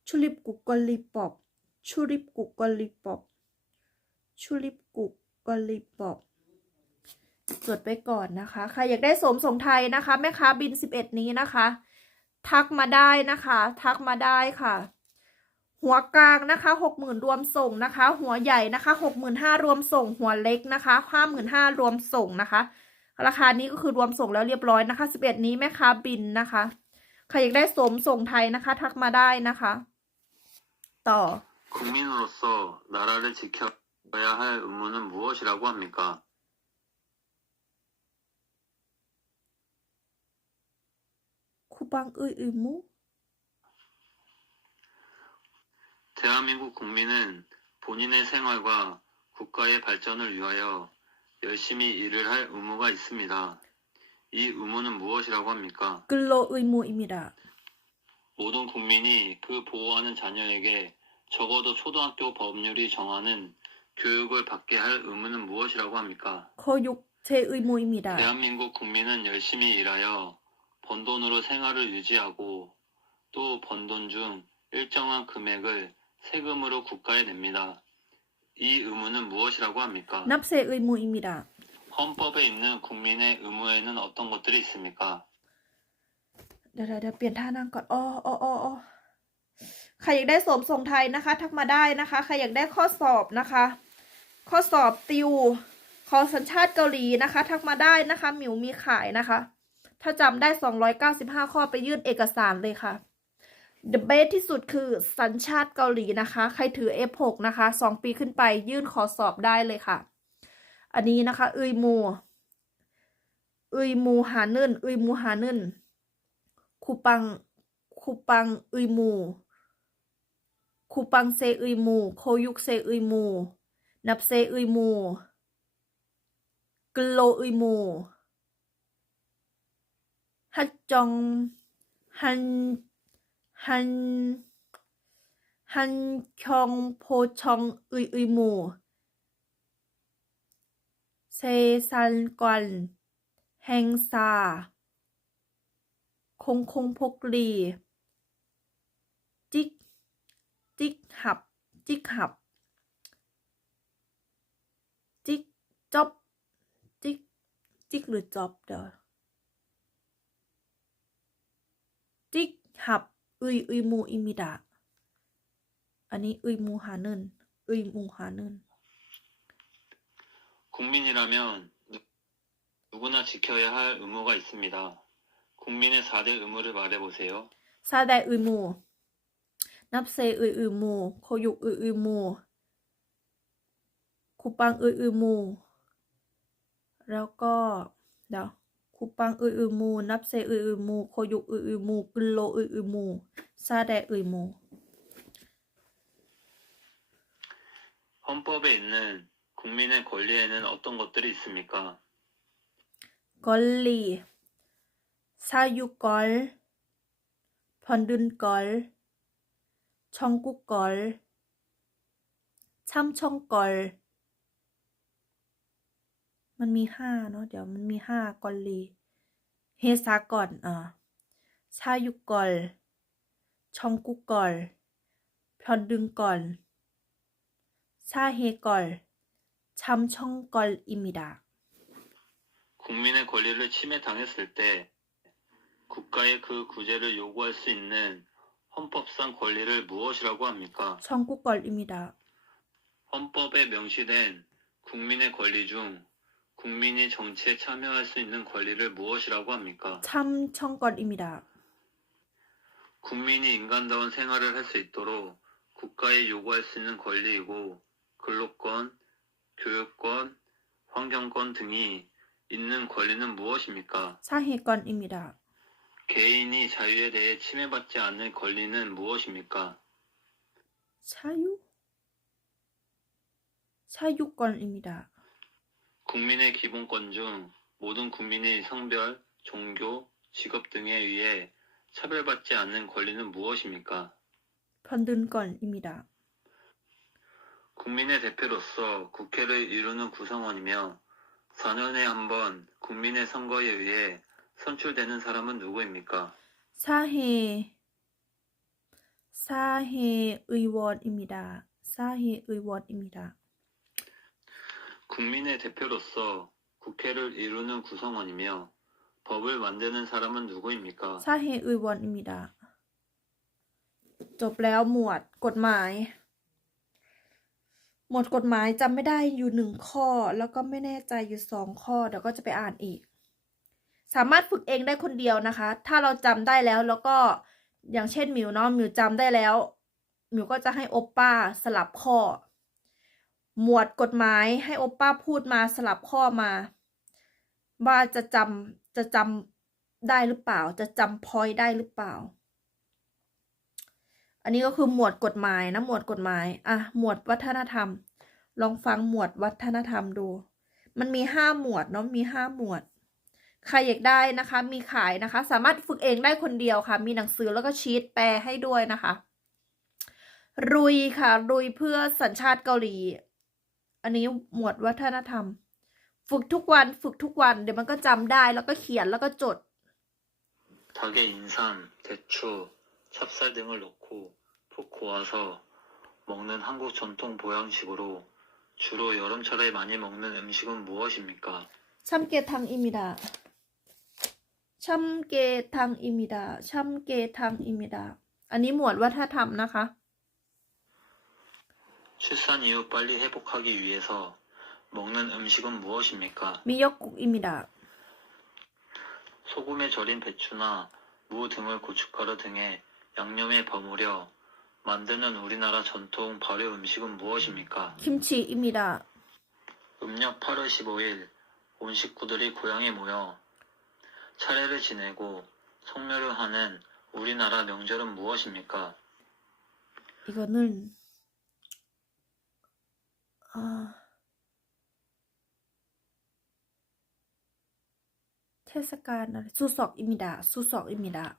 ชูริปกุกกอลีปอบชูริปกุกกอลีปอบชูริปกุกกอลีปอบจดไปก่อนนะคะใครอยากได้สมส่งไทยนะคะแม่ค้าบิน11นี้นะคะทักมาได้นะคะทักมาได้ค่ะหัวกลางนะคะ60,000รวมส่งนะคะหัวใหญ่นะคะ65,000รวมส่งหัวเล็กนะคะ55,000รวมส่งนะคะราคานี้ก็คือรวมส่งแล้วเรียบร้อยนะคะ11นี้แม่ค้าบินนะคะใครอยากได้สมส่งไทยนะคะทักมาได้นะคะต่อ 국민으로서 나라를 지켜야 할 의무는 무엇이라고 합니까? 쿠방 의무 대한민국 국민은 본인의 생활과 국가의 발전을 위하여 열심히 일을 할 의무가 있습니다. 이 의무는 무엇이라고 합니까? 근로 의무입니다. 모든 국민이 그 보호하는 자녀에게 적어도 초등학교 법률이 정하는 교육을 받게 할 의무는 무엇이라고 합니까? 교육 제 의무입니다. 대한민국 국민은 열심히 일하여 번 돈으로 생활을 유지하고 또 번 돈 중 일정한 금액을 세금으로 국가에 냅니다. 이 의무는 무엇이라고 합니까? 납세 의무입니다. 헌법에 있는 국민의 의무에는 어떤 것들이 있습니까? เดี๋ยวเปลี่ยนท่านั่งก่อนใครอยากได้สวมส่งไทยนะคะทักมาได้นะคะใครอยากได้ข้อสอบนะคะข้อสอบติวขอสัญชาติเกาหลีนะคะทักมาได้นะคะหมิวมีขายนะคะถ้าจำได้295ข้อไปยื่นเอกสารเลยค่ะ The best ที่สุดคือสัญชาติเกาหลีนะคะใครถือ F6 นะคะ2 ปีขึ้นไปยื่นขอสอบได้เลยค่ะอันนี้นะคะอุยมูหานึ่นคูปังอุยมูคูปังเซอุยมูโคยุกเซอุยมูนับเซอุยมูกโลอุยมูฮัจจองฮันคองโพชองอุยมูเซซันกวนแฮงซาคงพกลีจิกหับจิกจ็อบจิกหรือจ็อบเดี๋ยวจิกหับอุยมูอิมิดะอันนี้อุยมูหานึน 국민이라면 누구나 지켜야 할 의무가 있습니다. 국민의 4대 의무를 말해보세요. ซาไดอุยมูนับเซอุยมูโคยุอุยมูคูปังอุยมูแล้วก็เดี๋ยวคูปังอุยมูนับเซอุยมูโคยุอุยมูกุโลอุยมูซาไดอุยมู 헌법에 있는 국민의 권리에는 어떤 것들이 있습니까? 권리 사유권 번둔권 청구권 참청권 มันมี5เนาะเดี๋ยวมันมี5กอลีเฮซาก่อนชายุกอลชองกุกอลพอนดึงกอลชาเฮกอล참청걸입니다. 국민의 권리를 침해당했을 때 국가에 그 구제를 요구할 수 있는 헌법상 권리를 무엇이라고 합니까? 청구권입니다. 헌법에 명시된 국민의 권리 중 국민이 정치에 참여할 수 있는 권리를 무엇이라고 합니까? 참청권입니다. 국민이 인간다운 생활을 할 수 있도록 국가에 요구할 수 있는 권리이고 근로권, 교육권, 환경권 등이 있는 권리는 무엇입니까? 사회권입니다. 개인이 자유에 대해 침해받지 않을 권리는 무엇입니까? 사유권입니다. 국민의 기본권 중 모든 국민이 성별, 종교, 직업 등에 의해 차별받지 않는 권리는 무엇입니까? 편든권입니다. 국민의 대표로서 국회를 이루는 구성원이며 4년에 한 번 국민의 선거에 의해 선출되는 사람은 누구입니까? 사회의원입니다. 사회의원입니다. 국민의 대표로서 국회를 이루는 구성원이며 법을 만드는 사람은 누구입니까? ซาเฮอุยวอนอิมิดะจบแล้วหมวดกฎหมาย หมวดกฎหมายจำไม่ได้อยู่1 ข้อ แล้วก็ไม่แน่ใจอยู่2 ข้อ เดี๋ยวก็จะไปอ่านอีก สามารถฝึกเองได้คนเดียวนะคะ ถ้าเราจำได้แล้วแล้วก็อย่างเช่นหมิวเนาะหมิวจำได้แล้วหมิวก็จะให้โอปป้าสลับข้อ หมวดกฎหมายให้โอปป้าพูดมาสลับข้อมา ว่าจะจำได้หรือเปล่า จะจำพอยได้หรือเปล่า อันนี้ก็คือหมวดกฎหมายนะหมวดกฎหมายหมวดวัฒนธรรม ลองฟังหมวดวัฒนธรรมดู มันมี5 หมวดเนาะมี5 หมวดใครอยากได้นะคะ มีขายนะคะ สามารถฝึกเองได้คนเดียวค่ะ มีหนังสือแล้วก็ชีทแปลให้ด้วยนะคะ รุยค่ะรุยเพื่อสัญชาติเกาหลี อันนี้หมวดวัฒนธรรม ฝึกทุกวันฝึกทุกวันเดี๋ยวมันก็จำได้แล้วก็เขียนแล้วก็จด 닭에 인삼, 대추, 찹쌀 등을 넣고 푹 고아서 먹는 한국 전통 보양식으로 주로 여름철에 많이 먹는 음식은 무엇입니까? ชัมเกทังอิมิดาชัมเกทังอิมิดาชัมเกทังอิมิดาอันนี้หมวดวัฒนธรรมนะคะ 출산 이후 빨리 회복하기 위해서 먹는 음식은 무엇입니까? มียกกุกอิมิดา 소금에 절인 배추나 무 등을 고춧가루 등에 양념에 버무려 만드는 우리나라 전통 발효 음식은 무엇입니까? คิมชิอิมิดา 음력 8월 15일 온 식구들이 고향에 모여 차례를 지내고 성묘를 하는 우리나라 명절은 무엇입니까? 이거는 테스간 수석입니다. 수석입니다.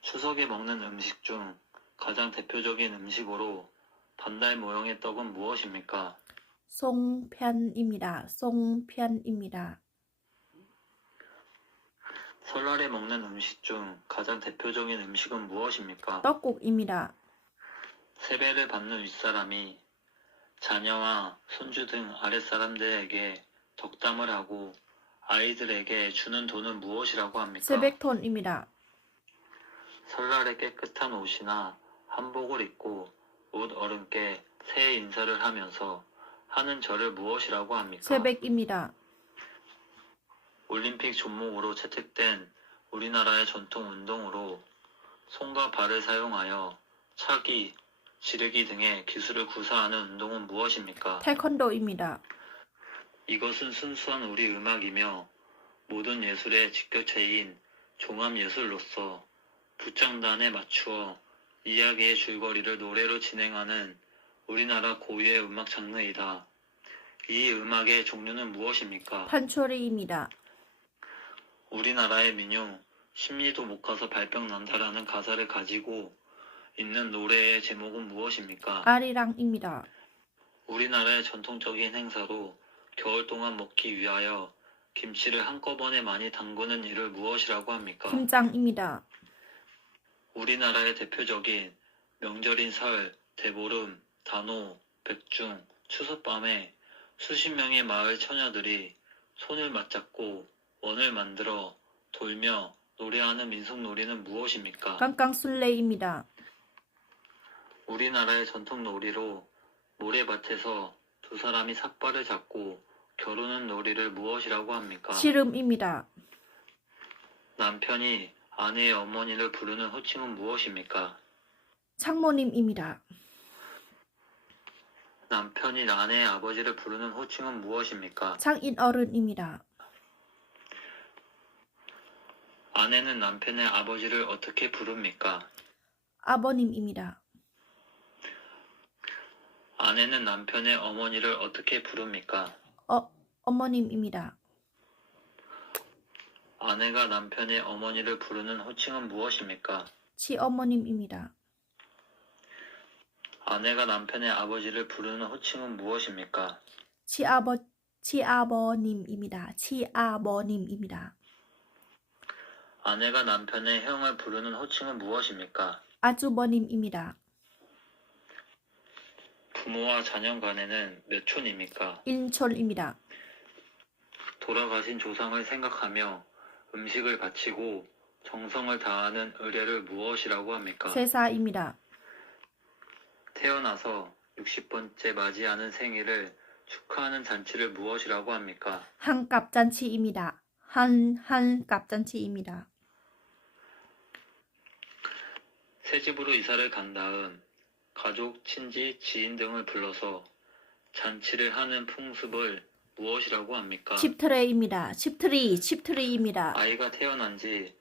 추석에 먹는 음식 중 가장 대표적인 음식으로 반달 모형의 떡은 무엇입니까? 송편입니다. 송편입니다. 설날에 먹는 음식 중 가장 대표적인 음식은 무엇입니까? 떡국입니다. 세배를 받는 윗사람이 자녀와 손주 등 아랫사람들에게 덕담을 하고 아이들에게 주는 돈은 무엇이라고 합니까? 세백톤입니다. 설날에 깨끗한 옷이나 한복을 입고 옷 어른께 새해 인사를 하면서 하는 절을 무엇이라고 합니까? 세백입니다. 올림픽 종목으로 채택된 우리나라의 전통 운동으로 손과 발을 사용하여 차기, 지르기 등의 기술을 구사하는 운동은 무엇입니까? 태권도입니다. 이것은 순수한 우리 음악이며 모든 예술의 직교체인 종합예술로서 부장단에 맞추어 이야기의 줄거리를 노래로 진행하는 우리나라 고유의 음악 장르이다. 이 음악의 종류는 무엇입니까? 판초리입니다. 우리나라의 민요 심리도 못 가서 발병 난다라는 가사를 가지고 있는 노래의 제목은 무엇입니까? 아리랑입니다. 우리나라의 전통적인 행사로 겨울 동안 먹기 위하여 김치를 한꺼번에 많이 담그는 일을 무엇이라고 합니까? 김장입니다. 우리나라의 대표적인 명절인 설, 대보름, 단오, 백중, 추석밤에 수십 명의 마을 처녀들이 손을 맞잡고 원을 만들어 돌며 노래하는 민속놀이는 무엇입니까? 깡깡술래입니다. 우리나라의 전통 놀이로 모래밭에서 두 사람이 삭발을 잡고 겨루는 놀이를 무엇이라고 합니까? 씨름입니다. 남편이 아내의 어머니를 부르는 호칭은 무엇입니까? 창모님입니다. 남편이 아내의 아버지를 부르는 호칭은 무엇입니까? 창인어른입니다. 아내는 남편의 아버지를 어떻게 부릅니까? 아버님입니다. 아내는 남편의 어머니를 어떻게 부릅니까? 어머님입니다. 아내가 남편의 어머니를 부르는 호칭은 무엇입니까? 시어머님입니다. 아내가 남편의 아버지를 부르는 호칭은 무엇입니까? 시아버님입니다. 시아버님입니다. 아내가 남편의 형을 부르는 호칭은 무엇입니까? 아주버님입니다. 부모와 자녀 간에는 몇 촌입니까? 인촌입니다. 돌아가신 조상을 생각하며 음식을 바치고 정성을 다하는 의례를 무엇이라고 합니까? 세사입니다. 태어나서 60번째 맞이하는 생일을 축하하는 잔치를 무엇이라고 합니까? 한갑잔치입니다. 한갑잔치입니다. 새 집으로 이사를 간 다음 가족, 친지, 지인 등을 불러서 잔치를 하는 풍습을 무엇이라고 합니까? 집트레입니다. 집트리입니다. 아이가 태어난 지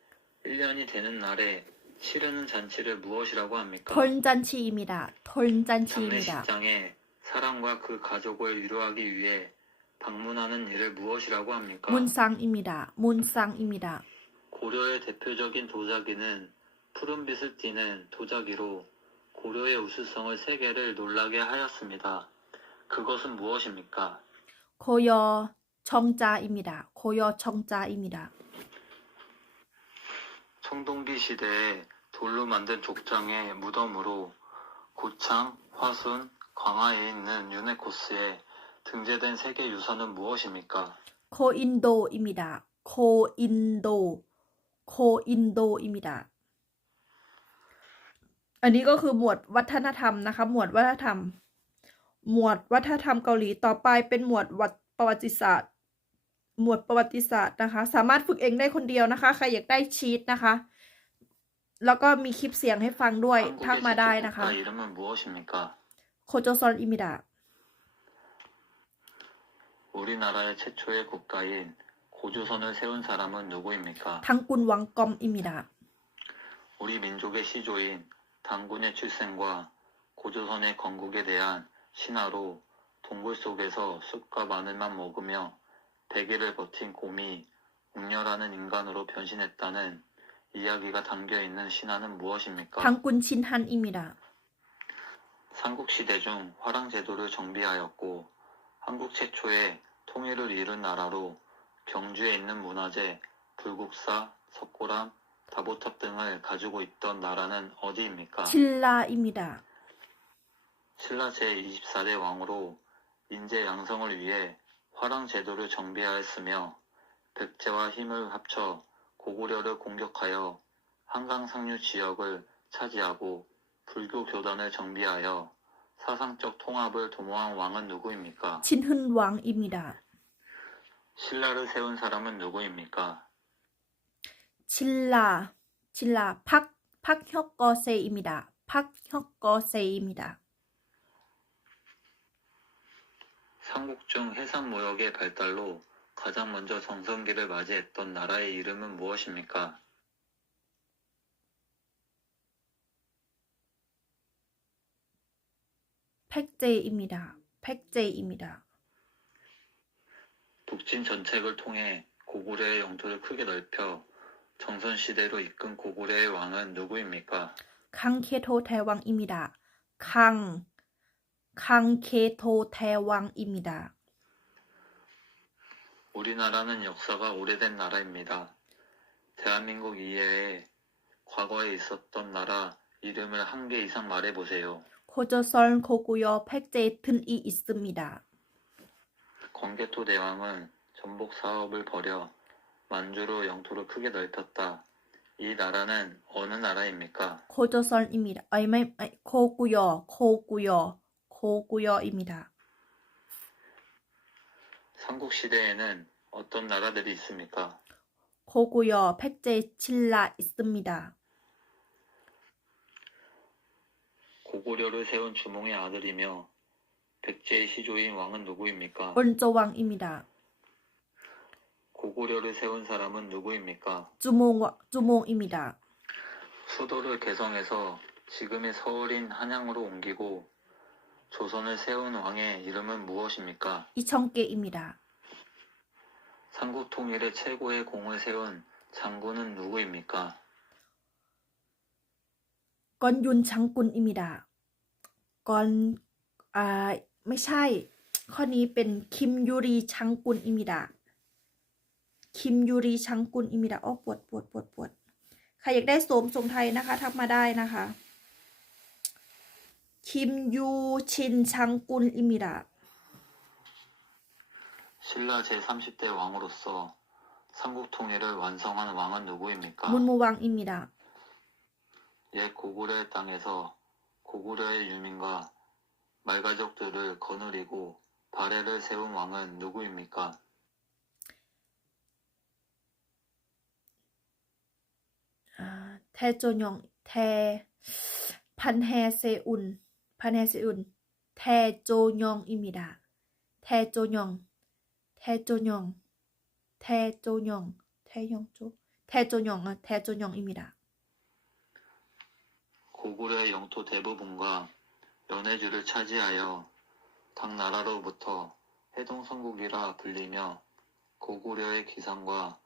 1년이 되는 날에 치르는 잔치를 무엇이라고 합니까? 털잔치입니다. 털잔치입니다. 장례식장에 사람과 그 가족을 위로하기 위해 방문하는 일을 무엇이라고 합니까? 문상입니다. 문상입니다. 고려의 대표적인 도자기는 푸른빛을 띠는 도자기로 고려의 우수성을 세계를 놀라게 하였습니다. 그것은 무엇입니까? 고려정자입니다. 고려정자입니다. 청동기 시대에 돌로 만든 족장의 무덤으로 고창, 화순, 광화에 있는 유네코스에 등재된 세계 유산은 무엇입니까? 고인도입니다. 고인도입니다. อันนี้ก็คือหมวดวัฒนธรรมนะคะหมวดวัฒนธรรมเกาหลีต่อไปเป็นหมวดประวัติศาสตร์นะคะสามารถฝึกเองได้คนเดียวนะคะใครอยากได้ชีทนะคะแล้วก็มีคลิปเสียงให้ฟังด้วยทักมาได้นะคะ 이름은 무엇입니까? 고조선입니다. 우리나라의 최초의 국가인 고조선을 세운 사람은 누구입니까? 당군 왕검입니다. 우리 민족의 시조인 당군의 출생과 고조선의 건국에 대한 신화로 동굴 속에서 쑥과 마늘만 먹으며 100일을 버틴 곰이 웅녀라는 인간으로 변신했다는 이야기가 담겨있는 신화는 무엇입니까? 당군 진한입니다. 삼국시대 중 화랑제도를 정비하였고 한국 최초의 통일을 이룬 나라로 경주에 있는 문화재 불국사, 석고람, 다보탑 등을 가지고 있던 나라는 어디입니까? 신라입니다. 신라 제24대 왕으로 인재 양성을 위해 화랑제도를 정비하였으며 백제와 힘을 합쳐 고구려를 공격하여 한강 상류 지역을 차지하고 불교 교단을 정비하여 사상적 통합을 도모한 왕은 누구입니까? 진흥왕입니다. 신라를 세운 사람은 누구입니까? 신라 박혁거세입니다. 박혁거세입니다. 삼국중 해산무역의 발달로 가장 먼저 정성기를 맞이했던 나라의 이름은 무엇입니까? 백제입니다. 북진 전책을 통해 고구려의 영토를 크게 넓혀 정선시대로 이끈 고구려의 왕은 누구입니까? 강케토 대왕입니다. 강케토 대왕입니다. 우리나라는 역사가 오래된 나라입니다. 대한민국 이외에 과거에 있었던 나라 이름을 한 개 이상 말해보세요. 고조선, 고구려, 백제 등이 있습니다. 광개토 대왕은 전복 사업을 벌여 만주로 영토를 크게 넓혔다. 이 나라는 어느 나라입니까? 고조선입니다. 고구려입니다. 삼국시대에는 어떤 나라들이 있습니까? 고구려, 백제, 신라 있습니다. 고구려를 세운 주몽의 아들이며 백제의 시조인 왕은 누구입니까? 온조왕입니다. 고구려를 세운 사람은 누구입니까? 주몽입니다. 수도를 개성해서 지금의 서울인 한양으로 옮기고 조선을 세운 왕의 이름은 무엇입니까? 이청계입니다. 한국 통일의 최고의 공을 세운 장군은 누구입니까? 건윤 장군입니다. 건,ไม่ใช่ ข้อนี้เป็นคิมยูรีชังกุลอิมิดะคิมยูรีชังกุลอิมิดะปวดใครอยากได้โสมทรงไทยนะคะทักมาได้นะคะคิมยูชินชังกุลอิมิดะ 신라 제30대 왕으로서 삼국 통일을 완성한 왕은 누구입니까? มุนมูวังอิมิดะ 옛 고구려의 땅에서 고구려의 유민과 말가족들을 거느리고 발해를 세운 왕은 누구입니까? 태조영 판해세운 태조영입니다. 태조영입니다. 고구려의 영토 대부분과 연해주를 차지하여 당나라로부터 해동성국이라 불리며 고구려의 기상과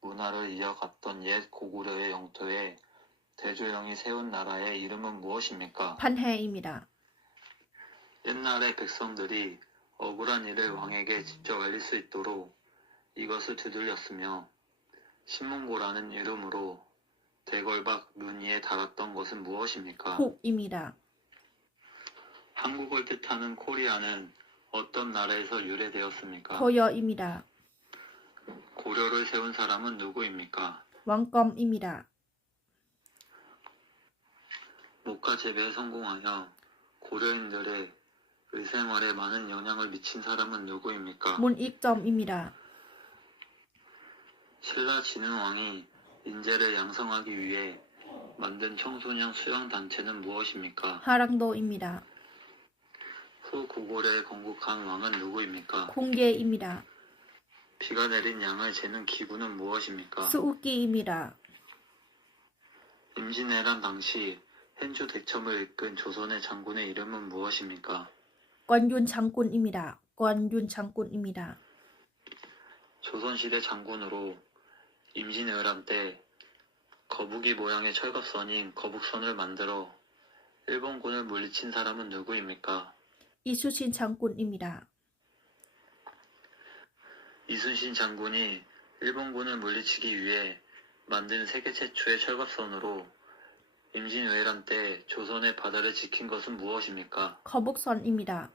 문화를 이어갔던 옛 고구려의 영토에 대조영이 세운 나라의 이름은 무엇입니까? 판해입니다. 옛날에 백성들이 억울한 일을 왕에게 직접 알릴 수 있도록 이것을 두들렸으며 신문고라는 이름으로 대궐박 문의에 달았던 것은 무엇입니까? 북입니다. 한국을 뜻하는 코리아는 어떤 나라에서 유래되었습니까? 고려입니다. 고려를 세운 사람은 누구입니까? 왕검입니다. 목화 재배에 성공하여 고려인들의 의생활에 많은 영향을 미친 사람은 누구입니까? 문익점입니다. 신라 진흥왕이 인재를 양성하기 위해 만든 청소년 수양단체는 무엇입니까? 하랑도입니다. 후 고구려에 건국한 왕은 누구입니까? 궁예입니다. 비가 내린 양을 재는 기구는 무엇입니까? 수우기입니다. 임진왜란 당시 hen주 대첩을 이끈 조선의 장군의 이름은 무엇입니까? 권윤 장군입니다. 조선시대 장군으로 임진왜란 때 거북이 모양의 철갑선인 거북선을 만들어 일본군을 물리친 사람은 누구입니까? 이수신 장군입니다. 이순신 장군이 일본군을 물리치기 위해 만든 세계 최초의 철갑선으로 임진왜란 때 조선의 바다를 지킨 것은 무엇입니까? 거북선입니다.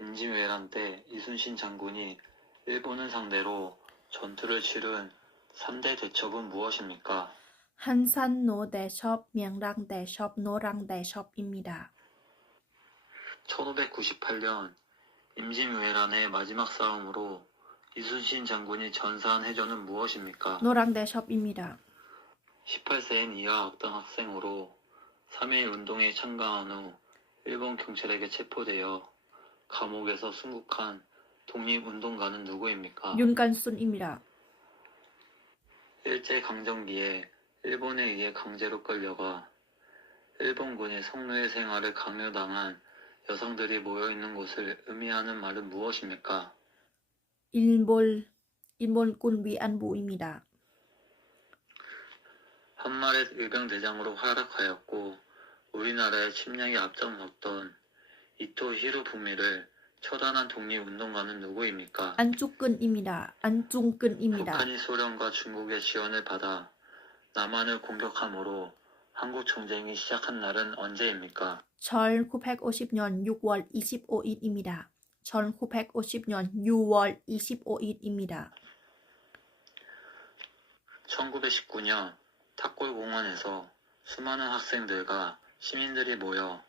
임진왜란 때 이순신 장군이 일본을 상대로 전투를 치른 3대 대첩은 무엇입니까? 한산노 대첩, 명랑 대첩, 노랑 대첩입니다. 1598년 임진왜란의 마지막 싸움으로 이순신 장군이 전사한 해전은 무엇입니까? 노랑 대첩입니다. 18세인 이하 악당 학생으로 3.1 운동에 참가한 후 일본 경찰에게 체포되어 감옥에서 순국한 독립운동가는 누구입니까? 윤간순입니다. 일제강점기에 일본에 의해 강제로 끌려가 일본군의 성노예 생활을 강요당한 여성들이 모여있는 곳을 의미하는 말은 무엇입니까? 일본군 위안부입니다. 한말의 의병대장으로 활약하였고 우리나라의 침략에 앞장섰던 이토 히로부미를 처단한 독립운동가는 누구입니까? 안중근입니다. 북한이 소련과 중국의 지원을 받아 남한을 공격함으로 한국전쟁이 시작한 날은 언제입니까? 1950년 6월 25일입니다. 1950년 6월 25일입니다. 1919년 탑골공원에서 수많은 학생들과 시민들이 모여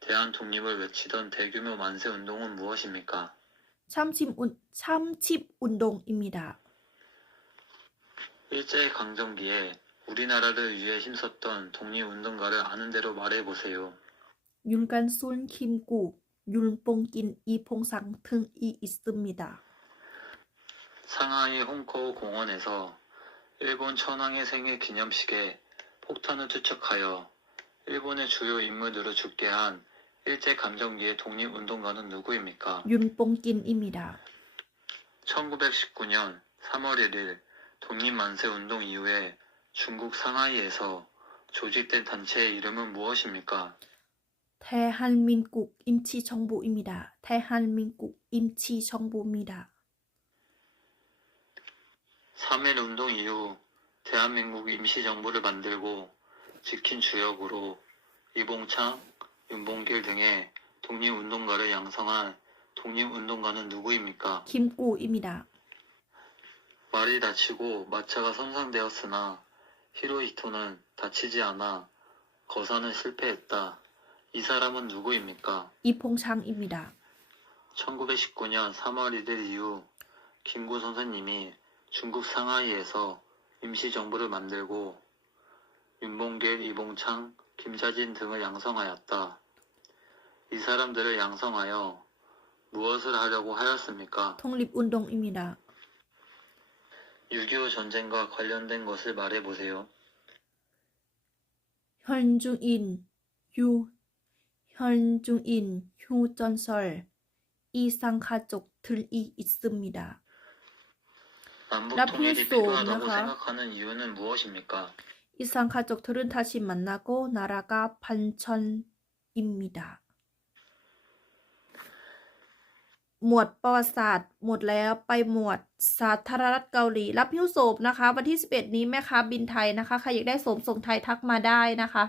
대한 독립을 외치던 대규모 만세 운동은 무엇입니까? 참칩운동입니다. 일제강점기에 우리나라를 위해 힘썼던 독립운동가를 아는 대로 말해보세요. 윤간순, 김구, 윤뽕긴, 이퐁상 등이 있습니다. 상하이 홍커우 공원에서 일본 천황의 생일 기념식에 폭탄을 투척하여 일본의 주요 인물들을 죽게 한 일제강점기의 독립운동가는 누구입니까? 윤뽕긴입니다. 1919년 3월 1일 독립만세운동 이후에 중국 상하이에서 조직된 단체의 이름은 무엇입니까? 대한민국 임시정부입니다. 대한민국 임시정부입니다. 3.1 운동 이후 대한민국 임시정부를 만들고 지킨 주역으로 이봉창, 윤봉길 등의 독립운동가를 양성한 독립운동가는 누구입니까? 김구입니다. 말이 다치고 마차가 손상되었으나 히로히토는 다치지 않아 거사는 실패했다. 이 사람은 누구입니까? 이봉창입니다. 1919년 3월 1일 이후 김구 선생님이 중국 상하이에서 임시정부를 만들고 윤봉길, 이봉창, 김자진 등을 양성하였다. 이 사람들을 양성하여 무엇을 하려고 하였습니까? 독립운동입니다. 6.25 전쟁과 관련된 것을 말해보세요. 현중인, 휴전설, 이상가족들이 있습니다. 남북 통일이 필요하다고 나필수, 생각하는 이유는 무엇입니까? 이상가족들은 다시 만나고 나라가 반전입니다. หมวดประวัติศาสตร์หมดแล้วไปหมวดสาธารณรัฐเกาหลีรับหิ้วโสมนะคะวันที่11นี้แม่ค้าบินไทยนะคะใครอยากได้โสมส่งไทยทักมาได้นะคะ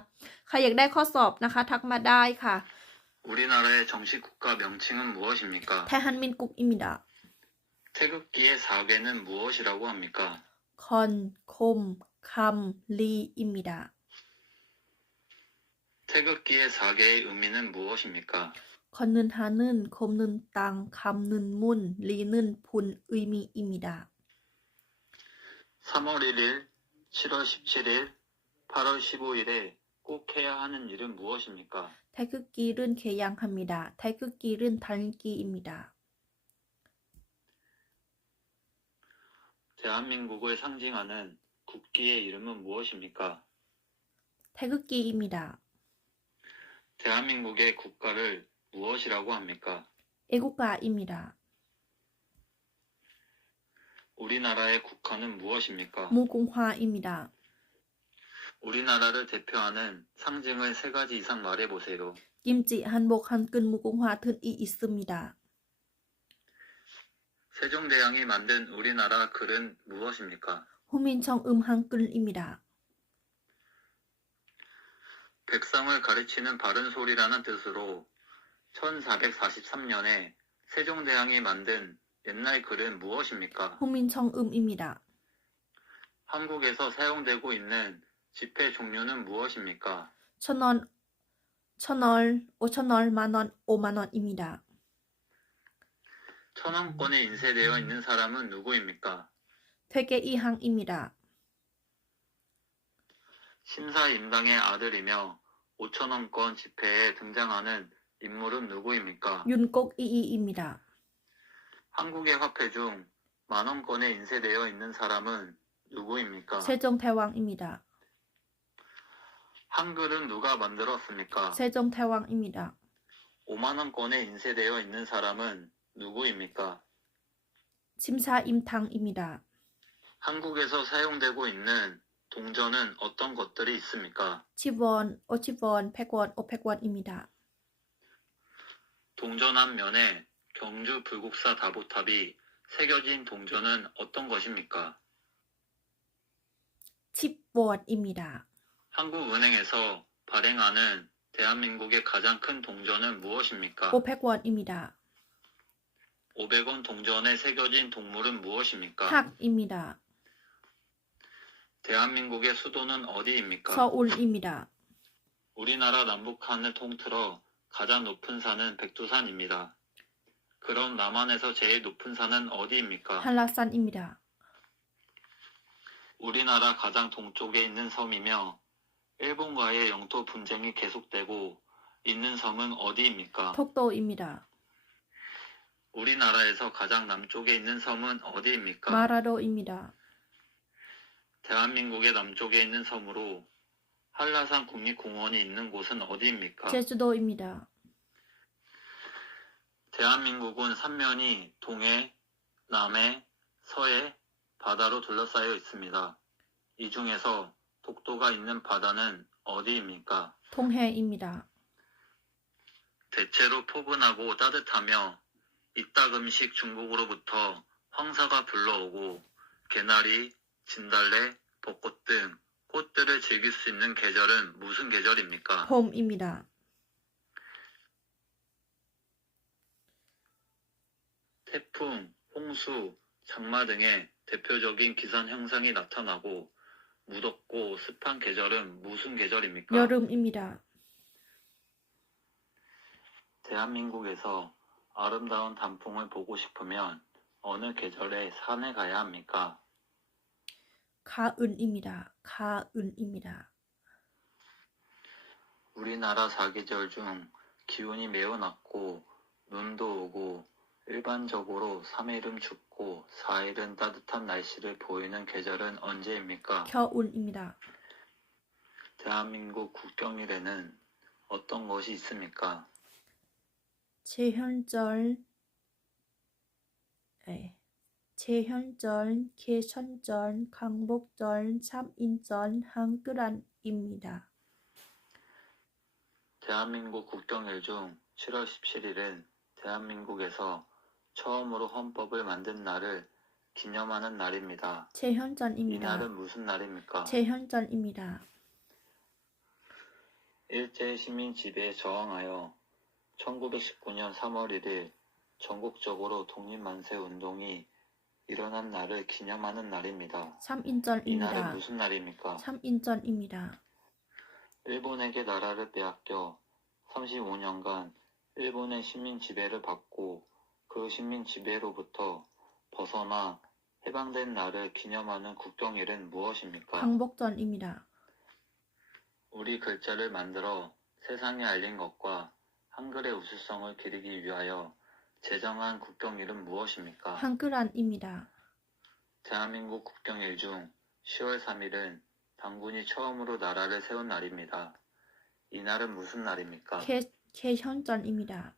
ใครอยากได้ข้อสอบนะคะทักมาได้ค่ะ 우리나라의 정식 국가 명칭은 무엇입니까? 대한민국입니다. 태극기의 4개는 무엇이라고 합니까? 건, 콤, 감, 리입니다. 태극기의 4개의 의미는 무엇입니까? 건는 하는, 콤는 땅, 감는 문, 리는 분 의미입니다. 3월 1일, 7월 17일, 8월 15일에 꼭 해야 하는 일은 무엇입니까? 태극기는 개양합니다. 태극기는 달기입니다. 대한민국을 상징하는 국기의 이름은 무엇입니까? 태극기입니다. 대한민국의 국가를 무엇이라고 합니까? 애국가입니다. 우리나라의 국화는 무엇입니까? 무공화입니다. 우리나라를 대표하는 상징을 3가지 이상 말해보세요. 김치, 한복, 한끈, 무공화 등이 있습니다. 세종대왕이 만든 우리나라 글은 무엇입니까? 후민청 한글입니다. 백성을 가르치는 바른 소리라는 뜻으로 1443년에 세종대왕이 만든 옛날 글은 무엇입니까? 후민청입니다. 한국에서 사용되고 있는 지폐 종류는 무엇입니까? 1,000원, 1,000원, 5,000원, 만원, 5만원입니다. 1,000원권에 인쇄되어 있는 사람은 누구입니까? 퇴계 이항입니다. 심사임당의 아들이며 5,000원권 지폐에 등장하는 인물은 누구입니까? 윤곡이이입니다. 한국의 화폐 중 만원권에 인쇄되어 있는 사람은 누구입니까? 세종대왕입니다. 한글은 누가 만들었습니까? 세종대왕입니다. 5만원권에 인쇄되어 있는 사람은 누구입니까? 심사임당입니다. 한국에서 사용되고 있는 동전은 어떤 것들이 있습니까? 10원, 50원, 100원, 500원입니다. 동전 한 면에 경주 불국사 다보탑이 새겨진 동전은 어떤 것입니까? 10원입니다. 한국은행에서 발행하는 대한민국의 가장 큰 동전은 무엇입니까? 500원입니다. 500원 동전에 새겨진 동물은 무엇입니까? 닭입니다. 대한민국의 수도는 어디입니까? 서울입니다. 우리나라 남북한을 통틀어 가장 높은 산은 백두산입니다. 그럼 남한에서 제일 높은 산은 어디입니까? 한라산입니다. 우리나라 가장 동쪽에 있는 섬이며 일본과의 영토 분쟁이 계속되고 있는 섬은 어디입니까? 독도입니다. 우리나라에서 가장 남쪽에 있는 섬은 어디입니까? 마라도입니다. 대한민국의 남쪽에 있는 섬으로 한라산 국립공원이 있는 곳은 어디입니까? 제주도입니다. 대한민국은 삼면이 동해, 남해, 서해, 바다로 둘러싸여 있습니다. 이 중에서 독도가 있는 바다는 어디입니까? 동해입니다. 대체로 포근하고 따뜻하며 이따금씩 중국으로부터 황사가 불러오고 개나리, 진달래, 벚꽃 등 꽃들을 즐길 수 있는 계절은 무슨 계절입니까? 봄입니다. 태풍, 홍수, 장마 등의 대표적인 기상 현상이 나타나고 무덥고 습한 계절은 무슨 계절입니까? 여름입니다. 대한민국에서 아름다운 단풍을 보고 싶으면 어느 계절에 산에 가야 합니까? 가을입니다. 가을입니다. 우리나라 사계절 중 기온이 매우 낮고 눈도 오고 일반적으로 3일은 춥고 4일은 따뜻한 날씨를 보이는 계절은 언제입니까? 겨울입니다. 대한민국 국경일에는 어떤 것이 있습니까? 제현절, 제현절, 개천절, 광복절, 삼인절, 한글날입니다. 대한민국 국경일 중 7월 17일은 대한민국에서 처음으로 헌법을 만든 날을 기념하는 날입니다. 이 제현절입니다. 날은 무슨 날입니까? 제현절입니다. 일제 시민 지배에 저항하여 1919년 3월 1일 전국적으로 독립만세 운동이 일어난 날을 기념하는 날입니다. 이 날은 삼인절입니다. 무슨 날입니까? 삼인절입니다. 일본에게 나라를 빼앗겨 35년간 일본의 식민 지배를 받고 그 식민 지배로부터 벗어나 해방된 날을 기념하는 국경일은 무엇입니까? 광복절입니다. 우리 글자를 만들어 세상에 알린 것과 한글의 우수성을 기리기 위하여 제정한 국경일은 무엇입니까? 한글날입니다. 대한민국 국경일 중 10월 3일은 당군이 처음으로 나라를 세운 날입니다. 이 날은 무슨 날입니까? 개현절입니다.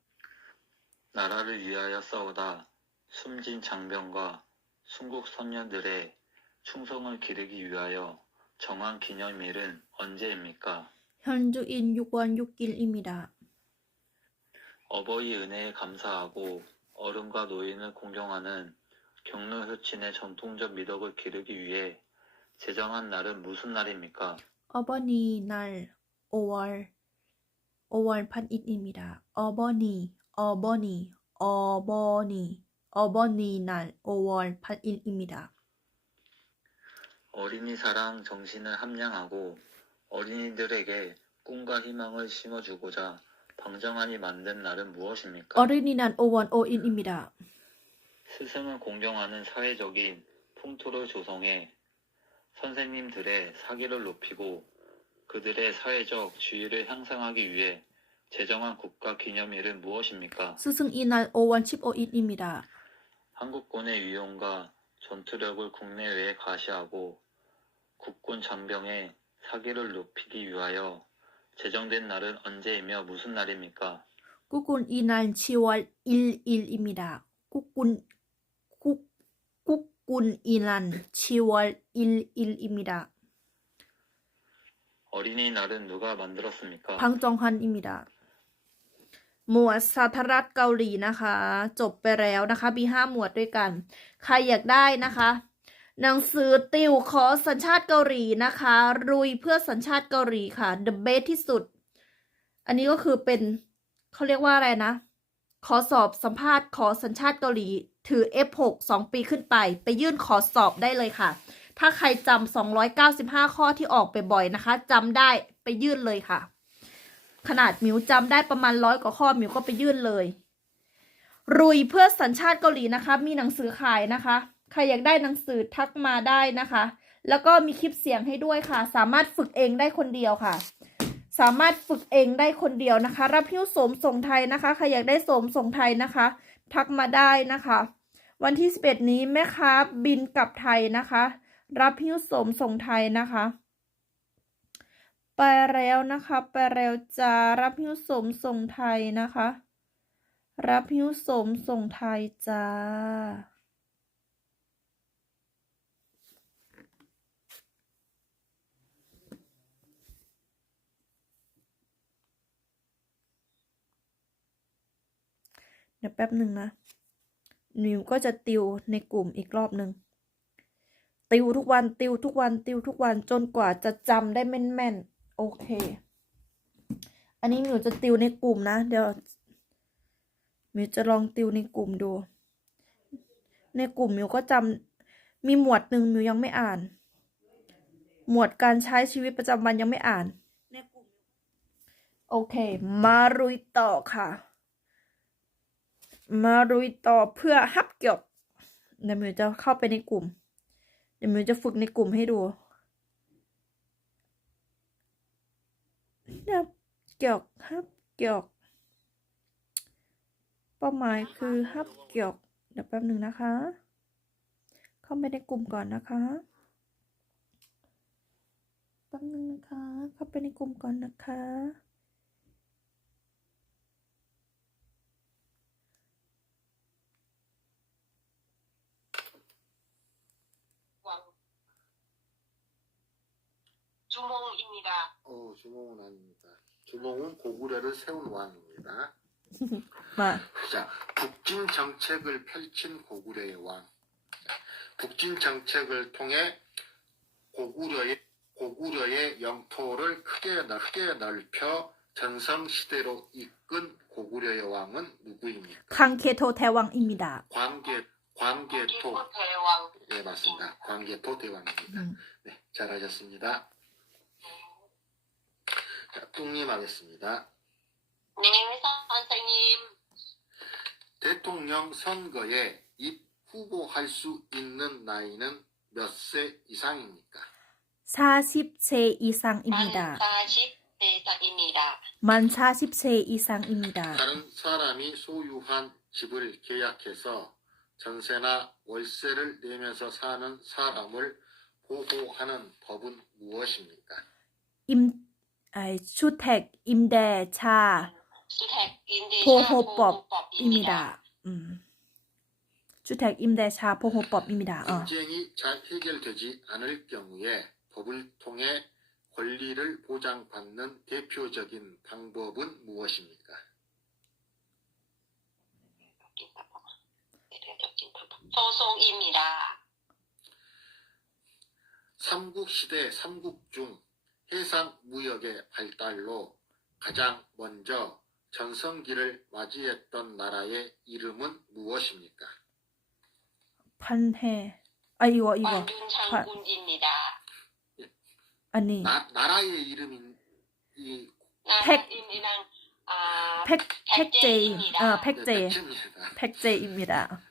나라를 위하여 싸우다 숨진 장병과 순국 선녀들의 충성을 기리기 위하여 정한 기념일은 언제입니까? 현주인 6월 6일입니다. 어버이 은혜에 감사하고 어른과 노인을 공경하는 경로 효친의 전통적 미덕을 기르기 위해 제정한 날은 무슨 날입니까? 어버이날 5월 8일입니다. 어버이날 5월 8일입니다. 어린이 사랑 정신을 함양하고 어린이들에게 꿈과 희망을 심어주고자 방정환이 만든 날은 무엇입니까? 어린이날 5월 5일입니다. 스승을 공경하는 사회적인 풍토를 조성해 선생님들의 사기를 높이고 그들의 사회적 지위를 향상하기 위해 제정한 국가 기념일은 무엇입니까? 스승이날 5월 15일입니다. 한국군의 위용과 전투력을 국내외에 과시하고 국군 장병의 사기를 높이기 위하여 제정된 날은 언제이며 무슨 날입니까? 국군이날 10월 1일입니다. 국군이날 10월 1일입니다. 어린이날은 누가 만들었습니까? 방정환입니다. หมวดสาธารณรัฐเกาหลีนะคะ จบไปแล้วนะคะ มี5 หมวดด้วยกัน ใครอยากได้นะคะ หนังสือติวขอสัญชาติเกาหลีนะคะ รุยเพื่อสัญชาติเกาหลีค่ะ The best ที่สุด อันนี้ก็คือเป็นเขาเรียกว่าอะไรนะ ขอสอบสัมภาษณ์ขอสัญชาติเกาหลี ถือ F6 2 ปีขึ้นไป ไปยื่นขอสอบได้เลยค่ะ ถ้าใครจำ295 ข้อที่ออกไปบ่อยนะคะจำได้ไปยื่นเลยค่ะ ขนาดหมิวจำได้ประมาณ100 กว่าข้อหมิวก็ไปยื่นเลย รุยเพื่อสัญชาติเกาหลีนะคะ มีหนังสือขายนะคะ ใครอยากได้หนังสือทักมาได้นะคะ แล้วก็มีคลิปเสียงให้ด้วยค่ะ สามารถฝึกเองได้คนเดียวค่ะ สามารถฝึกเองได้คนเดียวนะคะ รับหิ้วโสมส่งไทยนะคะ ใครอยากได้โสมส่งไทยนะคะ ทักมาได้นะคะ วันที่11นี้แม่ค้าบินกลับไทยนะคะ รับหิ้วโสมส่งไทยนะคะไปแล้วนะคะไปแล้วจะรับหิ้วโสมส่งไทยนะคะ รับหิ้วโสมส่งไทยจ้า เดี๋ยวแป๊บหนึ่งนะมิวก็จะติวในกลุ่มอีกรอบหนึ่งติวทุกวันติวทุกวันติวทุกวันจนกว่าจะจำได้แม่นๆโอเคอันนี้มิวจะติวในกลุ่มนะเดี๋ยวมิวจะลองติวในกลุ่มดูในกลุ่มมิวก็จำมีหมวดหนึ่งมิวยังไม่อ่านหมวดการใช้ชีวิตประจำวันยังไม่อ่านในกลุ่มโอเคมาลุยต่อค่ะมาลุยต่อเพื่อฮับเกี่ยวเดี๋ยวมิวจะเข้าไปในกลุ่มเดี๋ยวมิวจะฝึกในกลุ่มให้ดูฮับเกี่ยวฮับเกี่ยวเป้าหมายคือฮับเกี่ยวเดี๋ยวแป๊บหนึ่งนะคะเข้าไปในกลุ่มก่อนนะคะแป๊บหนึ่งนะคะเข้าไปในกลุ่มก่อนนะคะ 주몽입니다. 주몽은 아닙니다. 주몽은 고구려를 세운 왕입니다. มา 자, 북진 정책을 펼친 고구려의 왕. 북진 정책을 통해 고구려의 영토를 크게 넓혀 전성시대로 이끈 고구려의 왕은 누구입니까? คังเคโทแทวังอิมิดา 광개토. 대왕. 네, 맞습니다. 광개토 대왕입니다. 네, 잘하셨습니다. 자, 뚱님 하겠습니다. 네, 선생님. 대통령 선거에 후보할 수 있는 나이는 몇 세 이상입니까? 40세 이상 입니다. 40대상입니다. 만 40세 이상 입니다. 다른 사람이 소유한 집을 계약해서 전세나 월세를 내면서 사는 사람을 보호하는 법은 무엇입니까? 주택 임대차 주택 임대차 보호법입니다. 주택 임대차 보호법입니다. 분쟁이 잘 해결되지 않을 경우에 법을 통해 권리를 보장받는 대표적인 방법은 무엇입니까? 소송입니다. 삼국시대 삼국 중 해상 무역의 발달로 가장 먼저 전성기를 맞이했던 나라의 이름은 무엇입니까? 판해. 이거. 완준 장군입니다. 아니. 나라의 이름인 이 나라임이랑 백제입니다. 백제입니다. 백제입니다.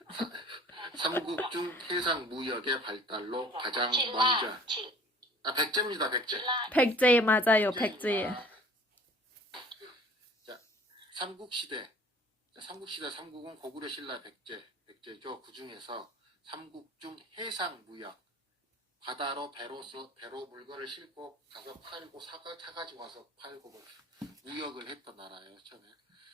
삼국 중 해상 무역의 발달로 가장 칠라, 먼저 백제입니다. 백제. 백제 맞아요. 백제. 자, 삼국시대 삼국은 고구려 신라 백제죠. 그 중에서 삼국 중 해상 무역 바다로 배로 물건을 싣고 가서 팔고 사가지고 와서 팔고 뭐 무역을 했던 나라예요. 처음에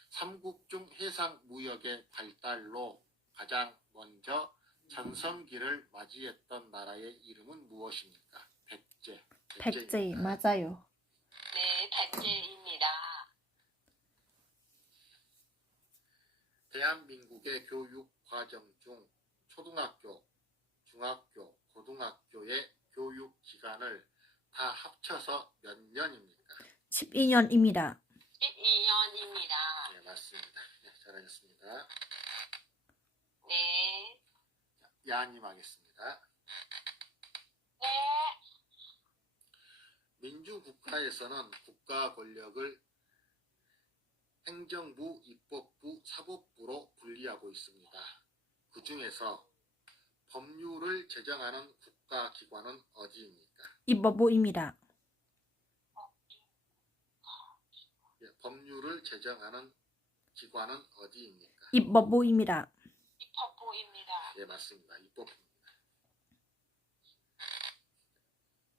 삼국 중 해상 무역의 발달로 가장 먼저 전성기를 맞이했던 나라의 이름은 무엇입니까? 백제 맞아요. 네, 백제입니다. 대한민국의 교육 과정 중 초등학교, 중학교, 고등학교의 교육 기간을 다 합쳐서 몇 년입니까? 12년입니다. 12년입니다. 네, 맞습니다. 네, 잘하셨습니다. 네. 야님 하겠습니다. 네. 민주국가에서는 국가 권력을 행정부, 입법부, 사법부로 분리하고 있습니다. 그 중에서 법률을 제정하는 국가기관은 어디입니까? 입법부입니다. 법률을 제정하는 기관은 어디입니까? 입법부입니다. 입법부입니다. 예, 맞습니다. 입법부입니다.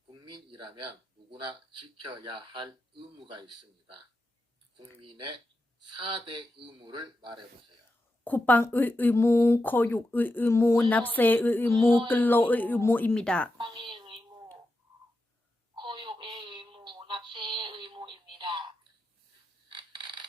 국민이라면 누구나 지켜야 할 의무가 있습니다. 국민의 4대 의무를 말해보세요. 국방의 의무, 교육의 의무, 납세의 의무, 근로의 의무입니다. 국방의 의무, 교육의 의무, 납세의 의무입니다.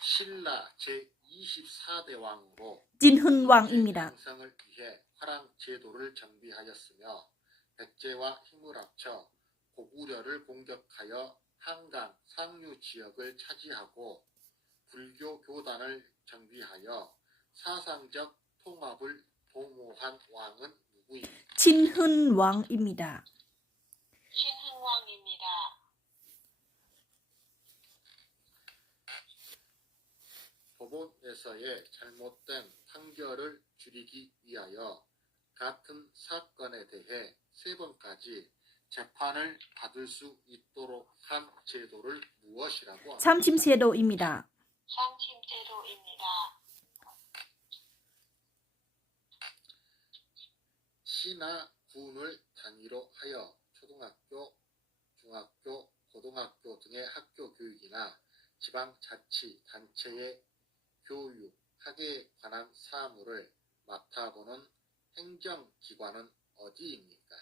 신라 제2 24대 왕으로 진훈왕입니다. 형성을 위해 화랑 제도를 정비하였으며 백제와 힘을 합쳐 고구려를 공격하여 한강 상류 지역을 차지하고 불교 교단을 정비하여 사상적 통합을 도모한 왕은 누구입니까? 진훈왕입니다. 신흥왕입니다. 법원에서의 잘못된 판결을 줄이기 위하여 같은 사건에 대해 3번까지 재판을 받을 수 있도록 한 제도를 무엇이라고 합니까? 참침제도입니다. 삼침제도입니다. 시나 군을 단위로 하여 초등학교, 중학교, 고등학교 등의 학교 교육이나 지방자치단체의 교육, 학예에 관한 사무를 맡아보는 행정기관은 어디입니까?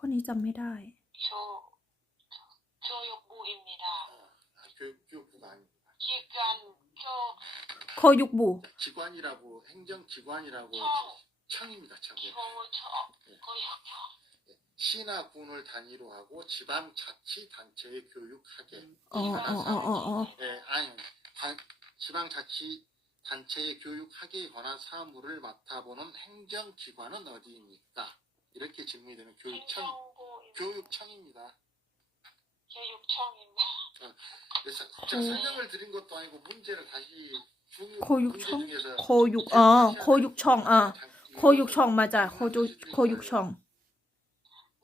코니 จำไม่ได้ 교육부입니다. 교육부가 아닙니다. 기관, 교, โคยุกบุ 기관이라고 행정기관이라고 청, 청입니다. 청. 예. 교청, 예. 교육청. 예. 시나 군을 단위로 하고 지방자치단체의 교육학예. อ๋อ 예, 아니, 지방자치단체의 교육학예에 관한 사무를 맡아보는 행정기관은 어디입니까? 이렇게 질문이 되면 행정부입니다. 교육청입니다. 교육청입니다. 그래서 제가 설명을 드린 것도 아니고 문제를 다시 문제 โคยุกช่อง 중에서 โคยุกอ๋อโคยุกช่อง โคยุกช่องมาจากโคยุกช่อง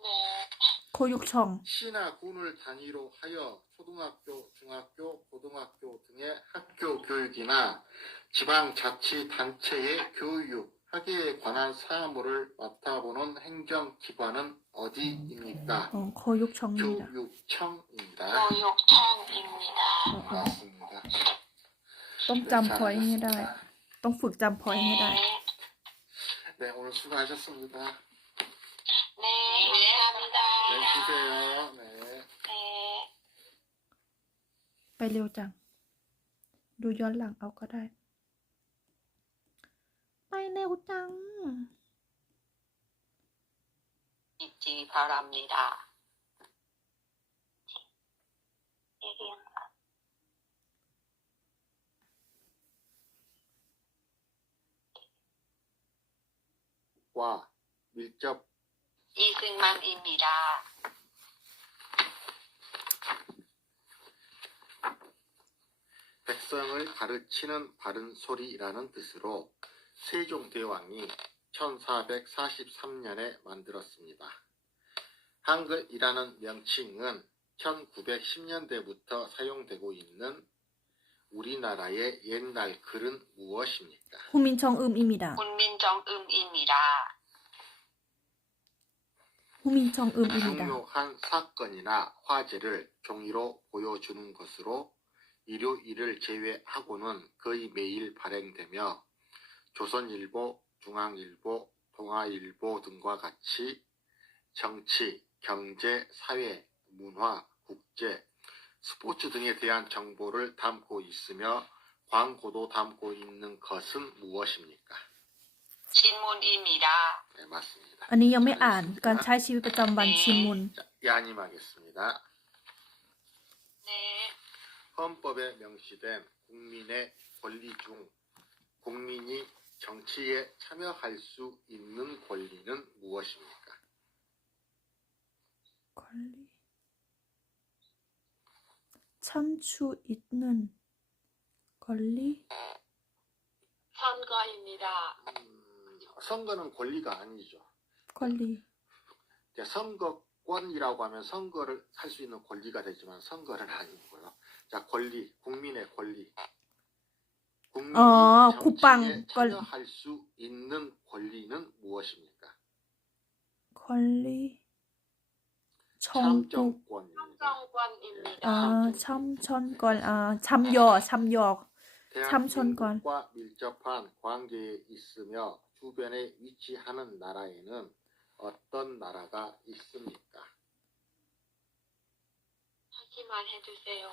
네. โคยุกช่อง 시나 군을 단위로 하여 초등학교, 중학교, 고등학교 등의 학교 교육이나 지방자치단체의 교육, 학예에 관한 사무를 맡아보는 행정기관은 어디입니까? อ๋อโคยุกช่องนี่แหละ 교육청입니다. 교육청입니다. 맞습니다. ต้องจำพอยต์ให้ได้ ต้องฝึกจำพอยต์ให้ได้ 네, 오늘 수고하셨습니다. 네, 감사합니다. 네, 쉬세요. 네. 네. ไปเร็วจัง ดูย้อนหลังเอาก็ได้ ไปเร็วจัง 잊지 바랍니다. 얘기한다. 과 밀접 이승만입니다. 백성을 가르치는 바른 소리라는 뜻으로 세종대왕이 1443년에 만들었습니다. 한글이라는 명칭은 1910년대부터 사용되고 있는 우리나라의 옛날 글은 무엇입니까? ฮูมินชองอึมอิมิดา 훈민정음입니다. ฮูมินชองอึมอิมิดา 중요한 사건이나 화제를 종이로 보여주는 것으로 일요일을 제외하고는 거의 매일 발행되며 조선일보, 중앙일보, 동아일보 등과 같이 정치, 경제, 사회, 문화, 국제, 스포츠 등에 대한 정보를 담고 있으며 광고도 담고 있는 것은 무엇입니까? 신문입니다. 네, 맞습니다. อันนี้ยังไม่อ่าน การใช้ชีวิตประจำวันชินมุน 자, 야님하겠습니다. 네. 헌법에 명시된 국민의 권리 중 국민이 정치에 참여할 수 있는 권리는 무엇입니까? คอลลี่ชัมชูอิดนึนคอลลี่ 선거입니다. 선거는 권리가 아니죠. คอลลี่ 선거권이라고 하면 선거를 할 수 있는 권리가 되지만 선거는 아니고요. 자, 권리, 국민의 권리. 국민이 쿠팡 정치에 참여할 수 있는 권리는 무엇입니까? คอลลี่ ช่องตุก 참정권입니다. 참정권입니다. ช่ำชอนก่อนช่ำยอช่ำยอก 참천권. 대한민국과 밀접한 관계에 있으며 주변에 위치하는 나라에는 어떤 나라가 있습니까? 얘기만 해주세요.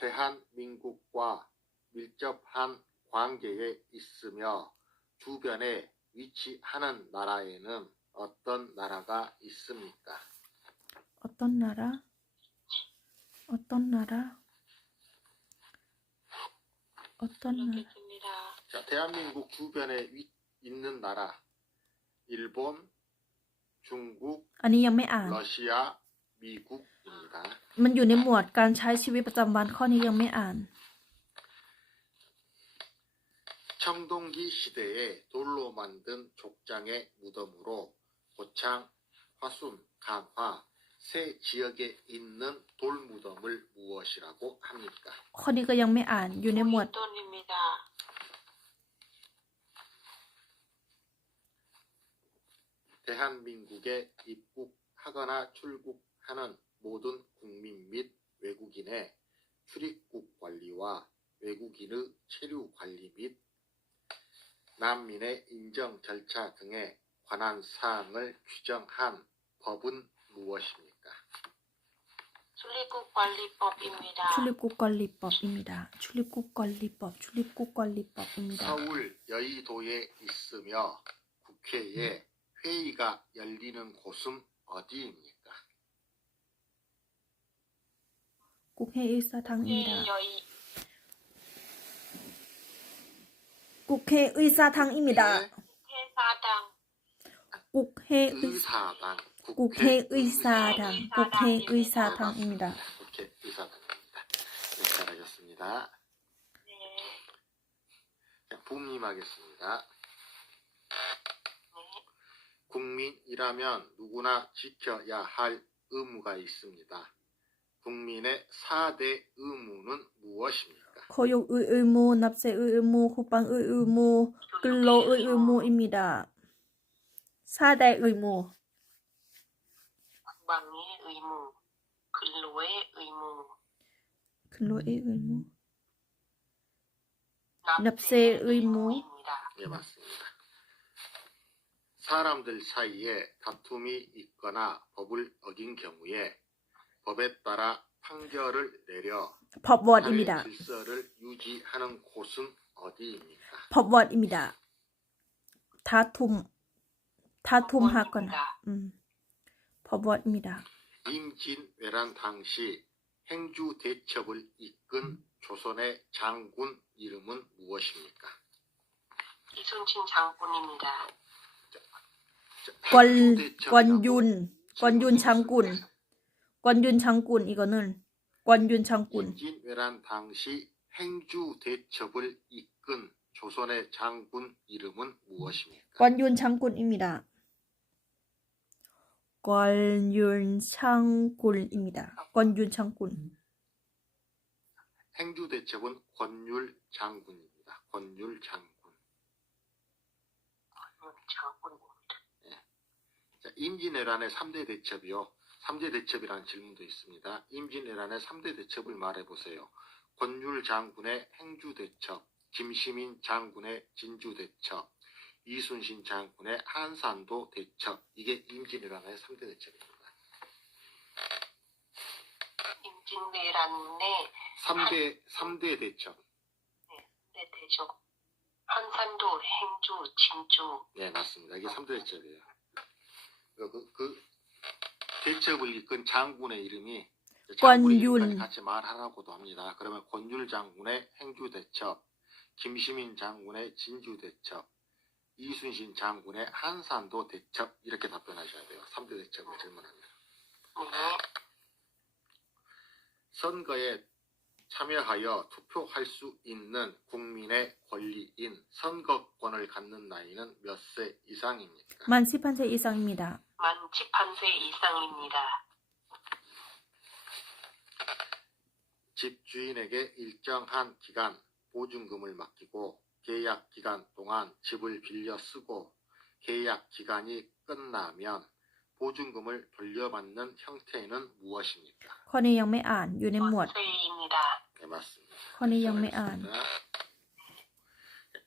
대한민국과 밀접한 관계에 있으며 주변에 위치하는 나라에는 어떤 나라가 있습니까? 어떤 나라? 어떤 나라? 어떤 나라? 모르겠습니다. 자, 대한민국 주변에 있는 나라. 일본, 중국, 아니ยังไม่อ่าน 러시아, 미국입니다. มันอยู่ในหมวดการใช้ชีวิตประจำวันข้อนี้ยังไม่อ่าน 청동기 시대에 돌로 만든 족장의 무덤으로 고창, 화순, 강화 세 지역에 있는 돌 무덤을 무엇이라고 합니까? ข้อนี้ก็ยังไม่อ่านอยู่ในหมวด 돈입니다. 대한민국에 입국하거나 출국하는 모든 국민 및 외국인의 출입국 관리와 외국인의 체류 관리 및 난민의 인정 절차 등에 관한 사항을 규정한 법은 무엇입니까? 출입국 관리법입니다. 출입국관리법입니다. 출입국관리법입니다. 서울 여의도에 있으며 국회에 회의가 열리는 곳은 어디입니까? 국회의사당입니다. 여의 국회의사당입니다. 회사당 의사당. 국회의사당입니다. 국회의사당입니다. 네, 잘하셨습니다. 네. 자, 부임하겠습니다. 네. 국민이라면 누구나 지켜야 할 의무가 있습니다. 국민의 4대 의무는 무엇입니까? 교육의 의무, 납세의 의무, 국방의 의무, 근로의 의무입니다. 4대 의무. 국방의 의무, 근로의 의무, 근로의 의무. 납세의 납세의 의무. 의무입니다. 네, 맞습니다. 사람들 사이에 다툼이 있거나 법을 어긴 경우에 법에 따라 판결을 내려 법원입니다. 사회 질서를 유지하는 곳은 어디입니까? 법원입니다. 다툼하거나. 법원입니다. 임진왜란 당시 행주 대첩을 이끈 조선의 장군 이름은 무엇입니까? 이순신 장군입니다. 권윤 장군 이거는 권윤 장군. 임진왜란 당시 행주 대첩을 이끈 조선의 장군 이름은 무엇입니까? 권윤 장군입니다. 권윤 장군. 행주 대첩은 권율 장군입니다. 권율 장군. 장군입니다. 자, 임진왜란의 3대 대첩이요. 3대 대첩이라는 질문도 있습니다. 임진왜란의 3대 대첩을 말해보세요. 권율 장군의 행주 대첩, 김시민 장군의 진주 대첩, 이순신 장군의 한산도 대첩. 이게 임진왜란의 3대 대첩입니다. 임진왜란의 3대 대첩. 네, 대죠. 한산도, 행주, 진주. 네, 맞습니다. 이게 3대 대첩이에요. 그 대첩을 이끈 장군의 이름이 장군의 이름까지 같이 말하라고도 합니다. 그러면 권율 장군의 행주 대첩, 김시민 장군의 진주 대첩, 이순신 장군의 한산도 대첩 이렇게 답변하셔야 돼요. 3대 대첩을 질문합니다. 네. 선거에 참여하여 투표할 수 있는 국민의 권리인 선거권을 갖는 나이는 몇 세 이상입니까? 만 18세 이상입니다. 만 18세 이상입니다. 집주인에게 일정한 기간 보증금을 맡기고 계약 기간 동안 집을 빌려 쓰고 계약 기간이 끝나면 보증금을 돌려받는 형태는 무엇입니까? ข้อนี้ยังไม่อ่านอยู่ในหมวด 세입니다. 네, 맞습니다. ข้อนี้ยังไม่อ่าน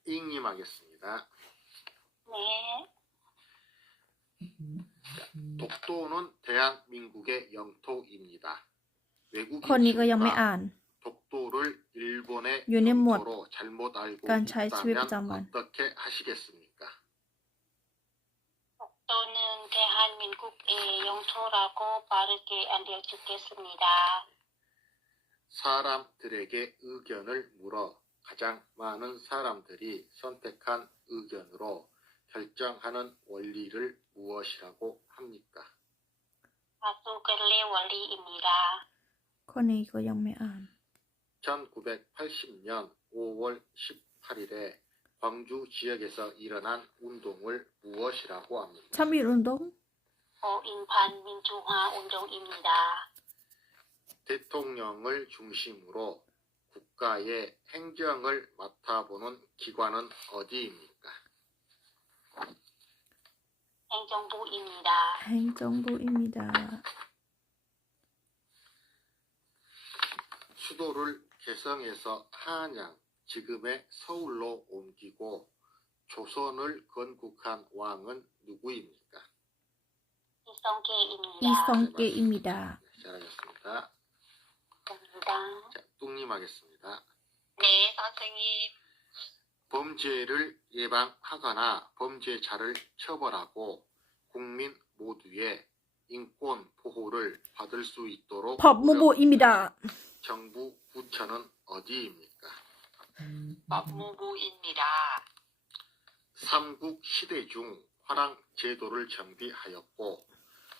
잉님하겠습니다. 네. 독도는 대한민국의 영토입니다. 외국인 คนนี้ก็ยังไม่ 수가 อ่าน 독도를 일본의 유닛 못 영토로 잘못 알고 간 차이 있다면 집입자만. 어떻게 하시겠습니까? 독도는 대한민국의 영토라고 바르게 알려주겠습니다. 사람들에게 의견을 물어 가장 많은 사람들이 선택한 의견으로 결정하는 원리를 무엇이라고 합니까? 다수결의 원리입니다. คนนี้ก็ยังไม่อ่าน 1980년 5월 18일에 광주 지역에서 일어난 운동을 무엇이라고 합니까? ชามิรุนดง 5.18 민주화 운동입니다. 대통령을 중심으로 국가의 행정을 맡아보는 기관은 어디입니까? 행정부입니다. แห่งจงบุอิมิดา 수도를 개성에서 한양, 지금의 서울로 옮기고 조선을 건국한 왕은 누구입니까? 이성계입니다. อีซองเกอิมิดา 잘하셨습니다. 감사합니다. 자, 뚱님 하겠습니다. 네, 선생님. 범죄를 예방하거나 범죄자를 처벌하고 국민 모두의 인권 보호를 받을 수 있도록 พอบมูบุอิมิดา 정부 부처는 어디입니까? 법무부입니다. 삼국 시대 중 화랑 제도를 정비하였고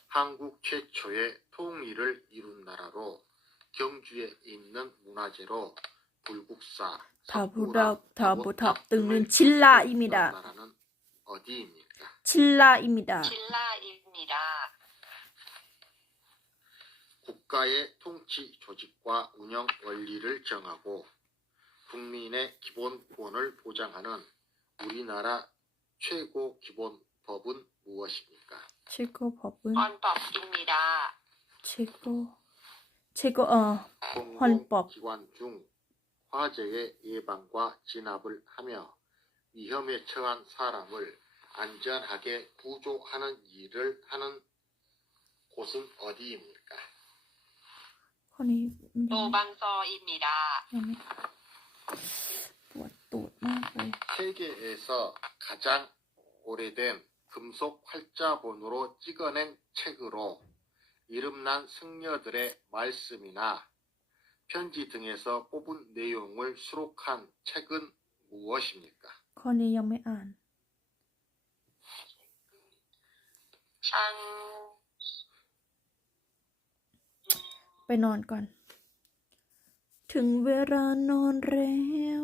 한국 최초의 통일을 이룬 나라로 경주에 있는 문화재로 불국사, ทาบุดับทาบุทับตึงนึนชิลลาอิมิดา 나라는 어디입니까? ชิลลาอิมิดา 신라입니다. 국가의 통치 조직과 운영 원리를 정하고 국민의 기본권을 보장하는 우리나라 최고 기본법은 무엇입니까? เชโกพอบุน 헌법입니다. เชโก헌법. 공공기관 중 화재의 예방과 진압을 하며 위험에 처한 사람을 안전하게 구조하는 일을 하는 곳은 어디입니까? คนนี้ยัง 노방서입니다. ไม่ปวดตูดมากเลย 세계에서 가장 오래된 금속 활자본으로 찍어낸 책으로 이름난 승려들의 말씀이나 편지 등에서 뽑은 내용을 수록한 책은 무엇입니까? คนนี้ยังไม่อ่าน 산, ไปนอนก่อน ถึงเวลานอนแล้ว